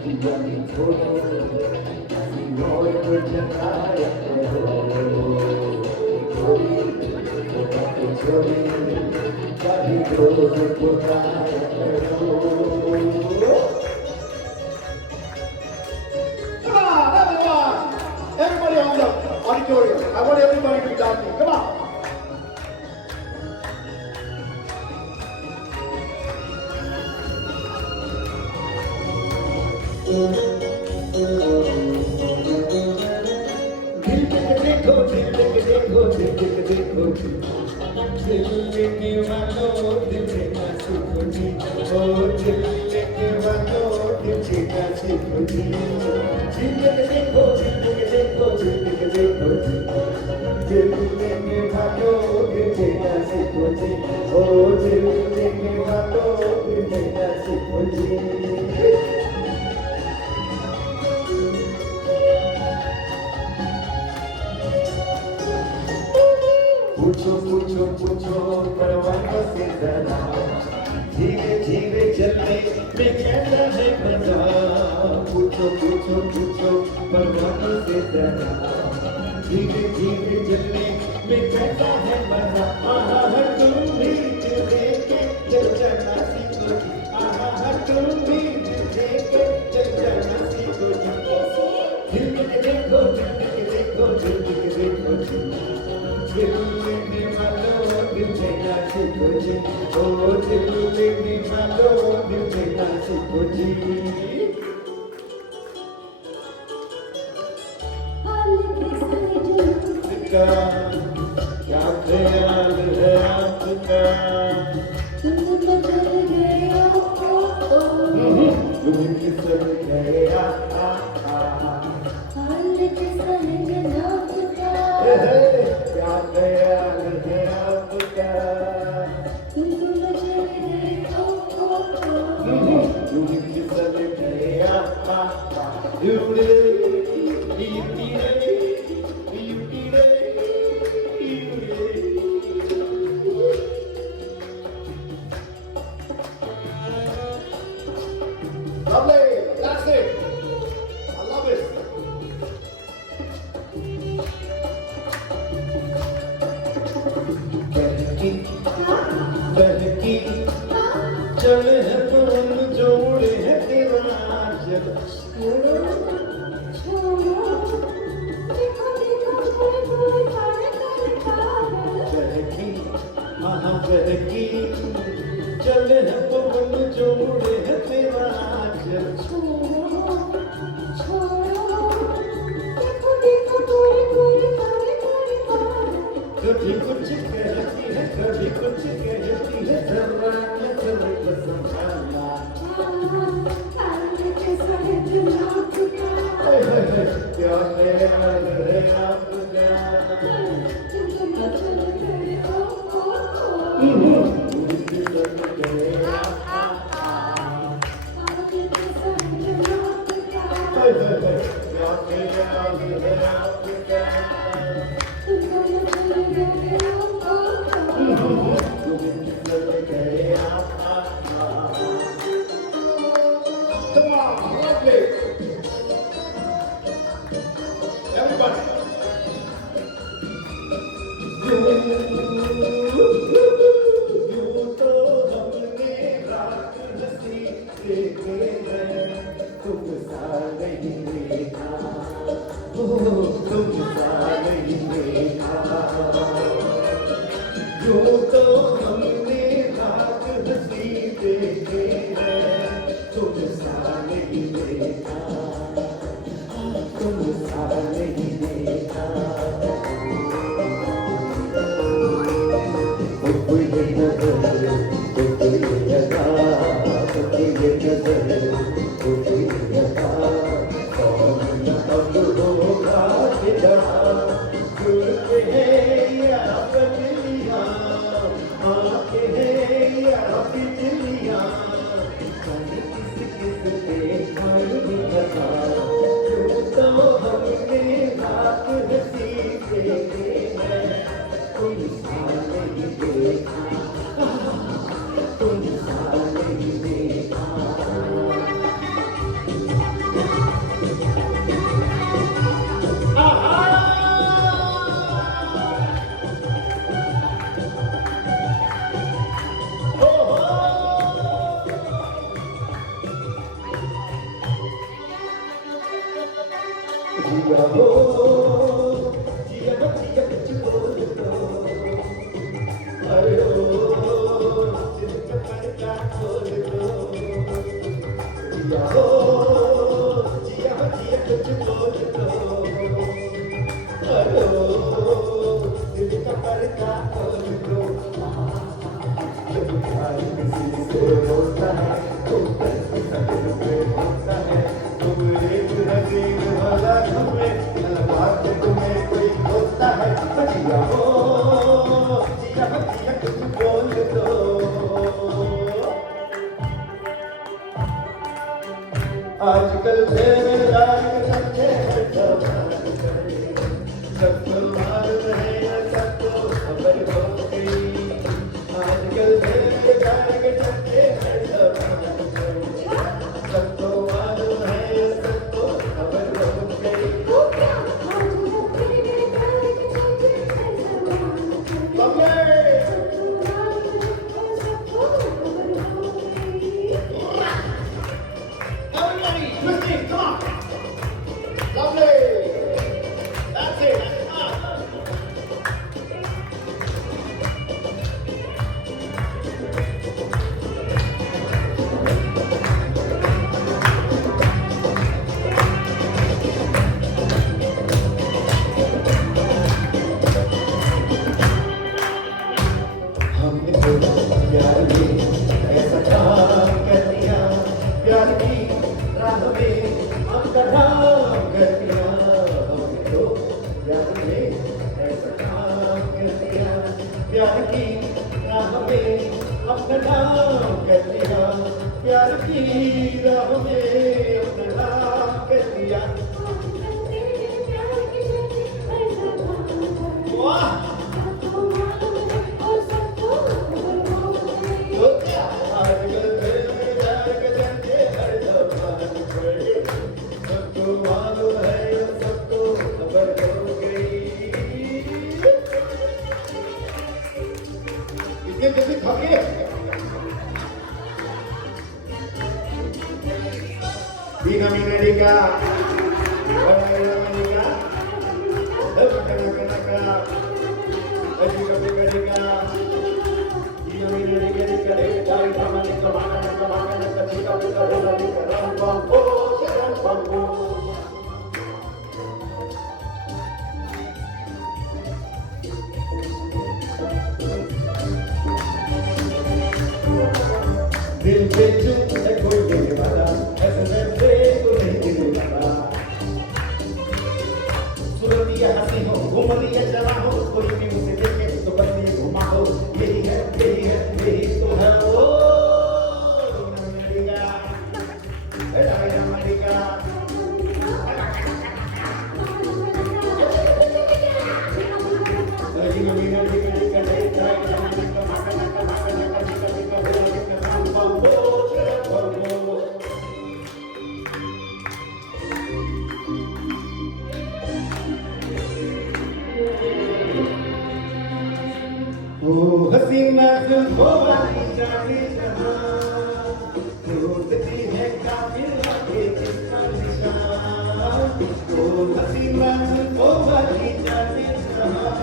Everybody, come on, come on. Come on, come on. Come on, everybody on the auditorium. I want everybody to be dancing. Come on. पूछो परवाना से जरा धीरे धीरे चलने में कैसा है मजा पूछो परवाना से जरा धीरे धीरे चलने में कैसा है मजा आहा तुम भी देखे चल जाना सीखो आहा तुम भी देखे चल जाना सीखो दिल के देखो दिल के देखो दिल लेने वालों दिल देना सीखो जी ओ दिल लेने वालों दिल देना सीखो जी क्या ख्याल है आपका बहकी चले हैं पवन जोड़े हैं तेरा जब बहकी बहकी चले हैं पवन जोड़े हैं तेरा जब कभी कुछ कहती है कभी कुछ कहती है जरा नजर को संभालना क्या मेरा है आपका Come on, lovely. Everybody. You तो हमने रात हंसी देखे हैं तुम सा नहीं देखा तुम सा नहीं देखा जो तो हमने रात हंसी देखे हैं तुम सा नहीं देखा तुम सा नहीं देखा कोई नजर कोई लगा कोई नजर कोई लगा कौन अब होगा तेरा खुलते हैं या बदलियां आके हैं या बिजलियां जाने किस पे खाई लगा तो हमने रात हंसी देखे हैं कोई साले देखा कोई साले देखा जिया हो जिया जिया कुछ बोल दो अरे ओ जिसका करता खोल दो जिया हो जिया जिया कुछ बोल दो अरे ओ जिसका करता खोल दो जब प्यार किसी से होता है तो दिल पे होता है तुम एक नजीर वाला तुम्हें लगा के तुम्हें कोई होता है जिया हो जिया जिया कुछ बोल दो आजकल बेरोजगार के बच्चे सबको मार रहे हैं सबको खबर हो गई आजकल बेरोजगार के बच्चे सबको मालूम है सबको खबर हो गई Everybody, twisting, come on. Lovely. That's it. हमने तो प्यार में ऐसा काम कर दिया प्यार की राह में अपना नाम कर दिया हमने तो प्यार में ऐसा काम कर दिया प्यार की राह में अपना नाम कर दिया प्यार की राह में अपना नाम कर दिया वाह आजकल बेरोजगार के धंधे हर जमाने में सबको मालूम है सबको खबर हो गई ये जैसे खाके Dina Minarika, Banana Manika, Kanaka, Ajika Minarika, Dina Minarika, Jai Pamanika, Makanaka, Makanaka, Chika, Chika, Ram Bambo, Ram Bambo. दिल पे चुप है कोई देने वाला ऐसे में को नहीं देने वाला सूरत ये हंसी हो उम्र ये जवा हो कोई भी मुझे देखे तो बस ये घुमा हो यही है तो है ओ अमेरिका अमेरिका हसीना जुल्फों वाली जाने जहां टूटती है काफिर के जिसका निशान ओ हसीना जुल्फों वाली जाने जहां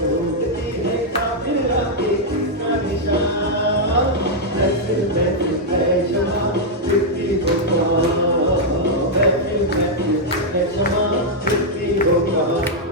टूटती है काफिर के जिसका निशान महफिल महफिल है शमा फिरती हो कहाँ महफिल महफिल है शमा फिरती हो कहाँ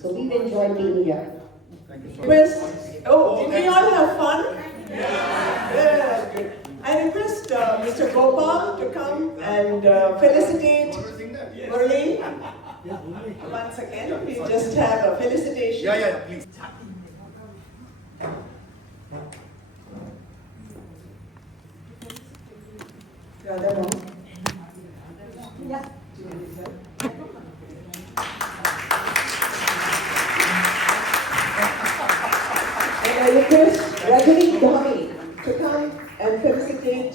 So we've enjoyed being here. Did we all have fun? Yeah. Good. I request Mr. Gopal to come and felicitate Murali. Once again, we just have a felicitation. Yeah, please. The other one. And I request Rajani Dhami to come and felicitate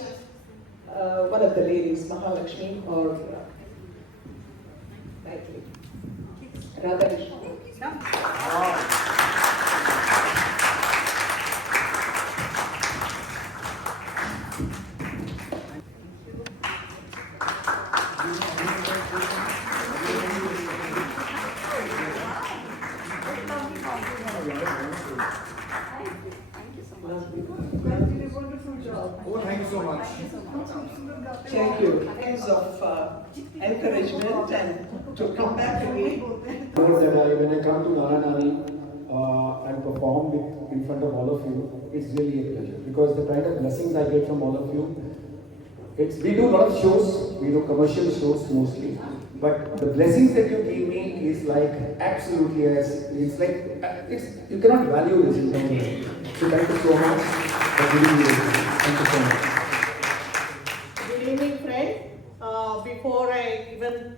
one of the ladies, Mahalakshmi or Gayatri. Radharishni. Wonderful job. Oh, thank you so much. Thank you. Words of encouragement and to come back again. When I come to Naranari and perform in front of all of you, it's really a pleasure because the kind of blessings I get from all of you, we do a lot of shows, we do commercial shows mostly, but the blessings that you give me is like absolutely you cannot value this in terms of it. So thank you so much for giving me this. Thank you so much. Good evening, friends. Before I even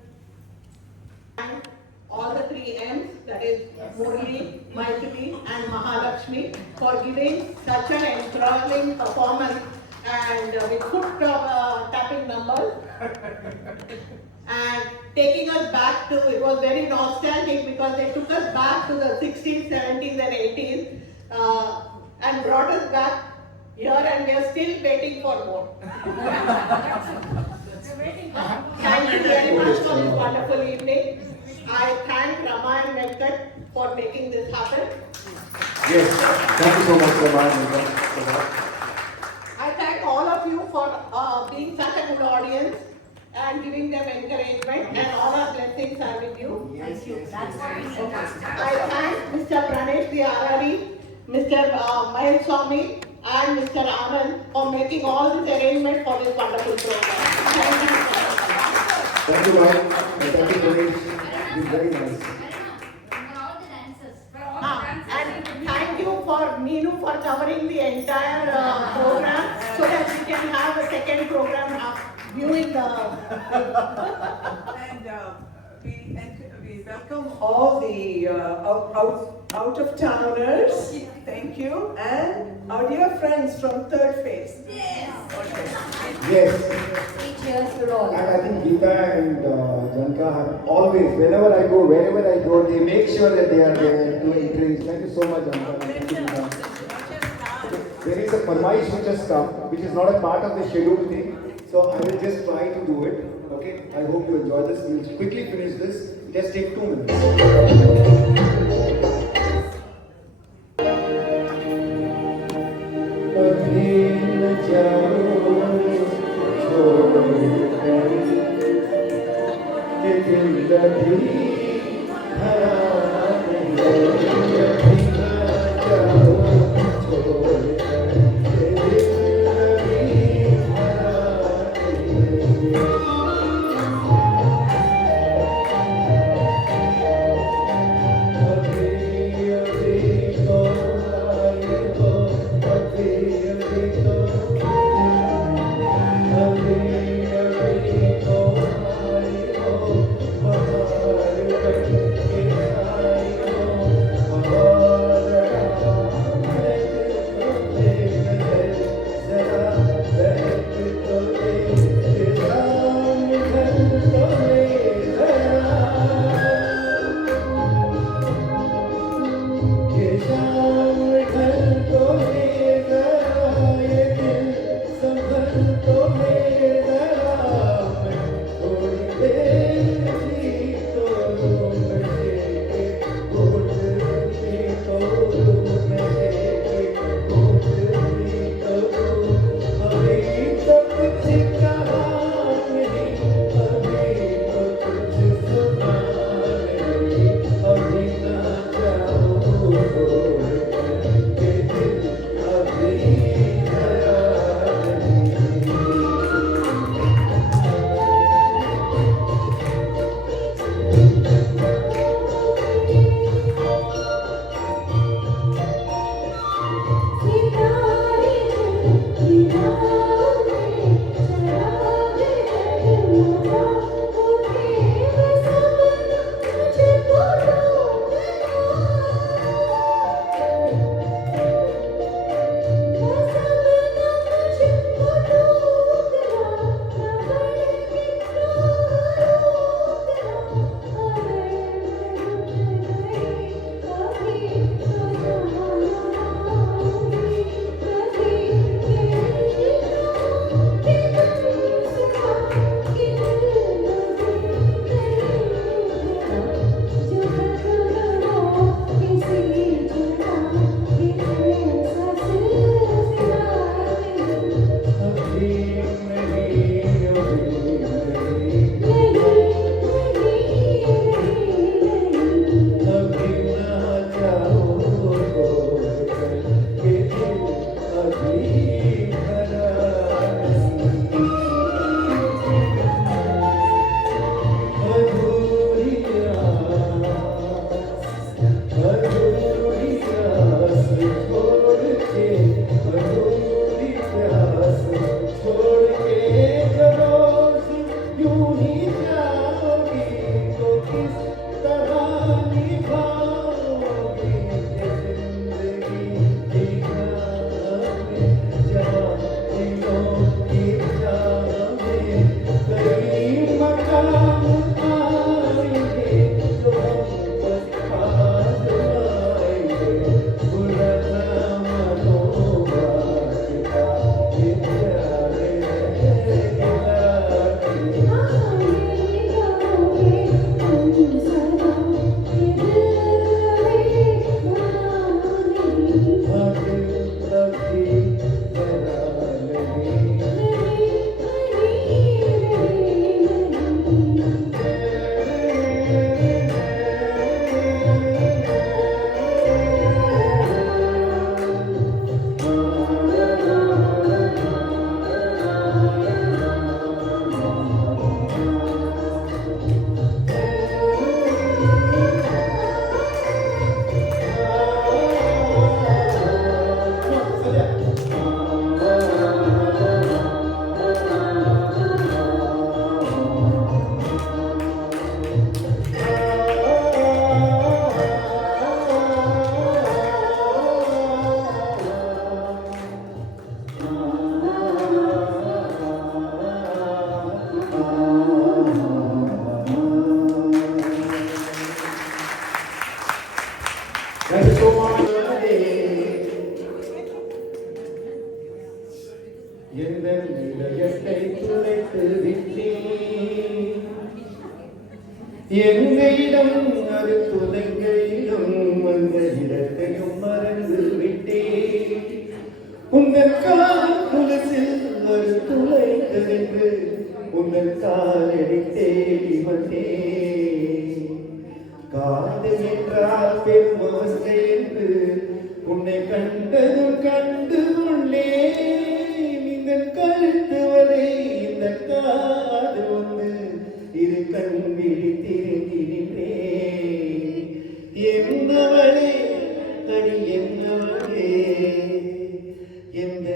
thank all the three M's, that is Murli, Maithili and Mahalakshmi, for giving such an enthralling performance and with foot tapping numbers and taking us back to, it was very nostalgic because they took us back to the 60s, 70s and 80s and brought us back here and we are still waiting for more. Thank you very much for this wonderful evening. I thank Rama and Venkat for making this happen. Yes, thank you so much, Rama and Venkat. I thank all of you for being such a good audience and giving them encouragement and all our blessings are with you. Thank you. I thank Mr. Pranesh Diarari, Mr. Mahel Swami and Mr. Anand for making all this arrangement for this wonderful program. Thank you. Thank you, Ryan. Thank you, Ganesh. It's very nice. And thank you for Meenu for covering the entire program so that we can have a second program viewing the. And we welcome all the out of towners. Thank you. And our dear friends from third phase. Yes. Cheers for all. And I think Geeta and Janka have always, wherever I go, wherever I go, they make sure that they are there to encourage. Thank you so much, Janka. Thank you, Geeta. There is a Parmaish which has come, which is not a part of the scheduled thing. So I will just try to do it. Okay? I hope you enjoy this. We will quickly finish this. Just take 2 minutes. Thank you so much. எந்த இதயத்தை துளைத்து விட்டேன் என்னிடம் அது துளைக்கையிலும் அந்த இடத்தையும் மறந்து விட்டேன் உங்கள் கால் குலசில் ஒரு துளைத்தென்று உங்கள் காலடி தேடி வந்தேன் காதல் என்றால் பெரும் அவஸ்தை என்று உன்னை கண்டதும் கண்டு கொண்டேன் இந்த கழுத்து வரை இந்த காது வந்து இரு கண் விழித்திருந்தி நின்றேன் என்னவளே அடி என்னவளே எந்த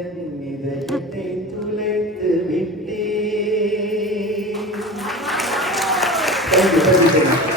இதயத்தை துளைத்து விட்டேன். Thank you.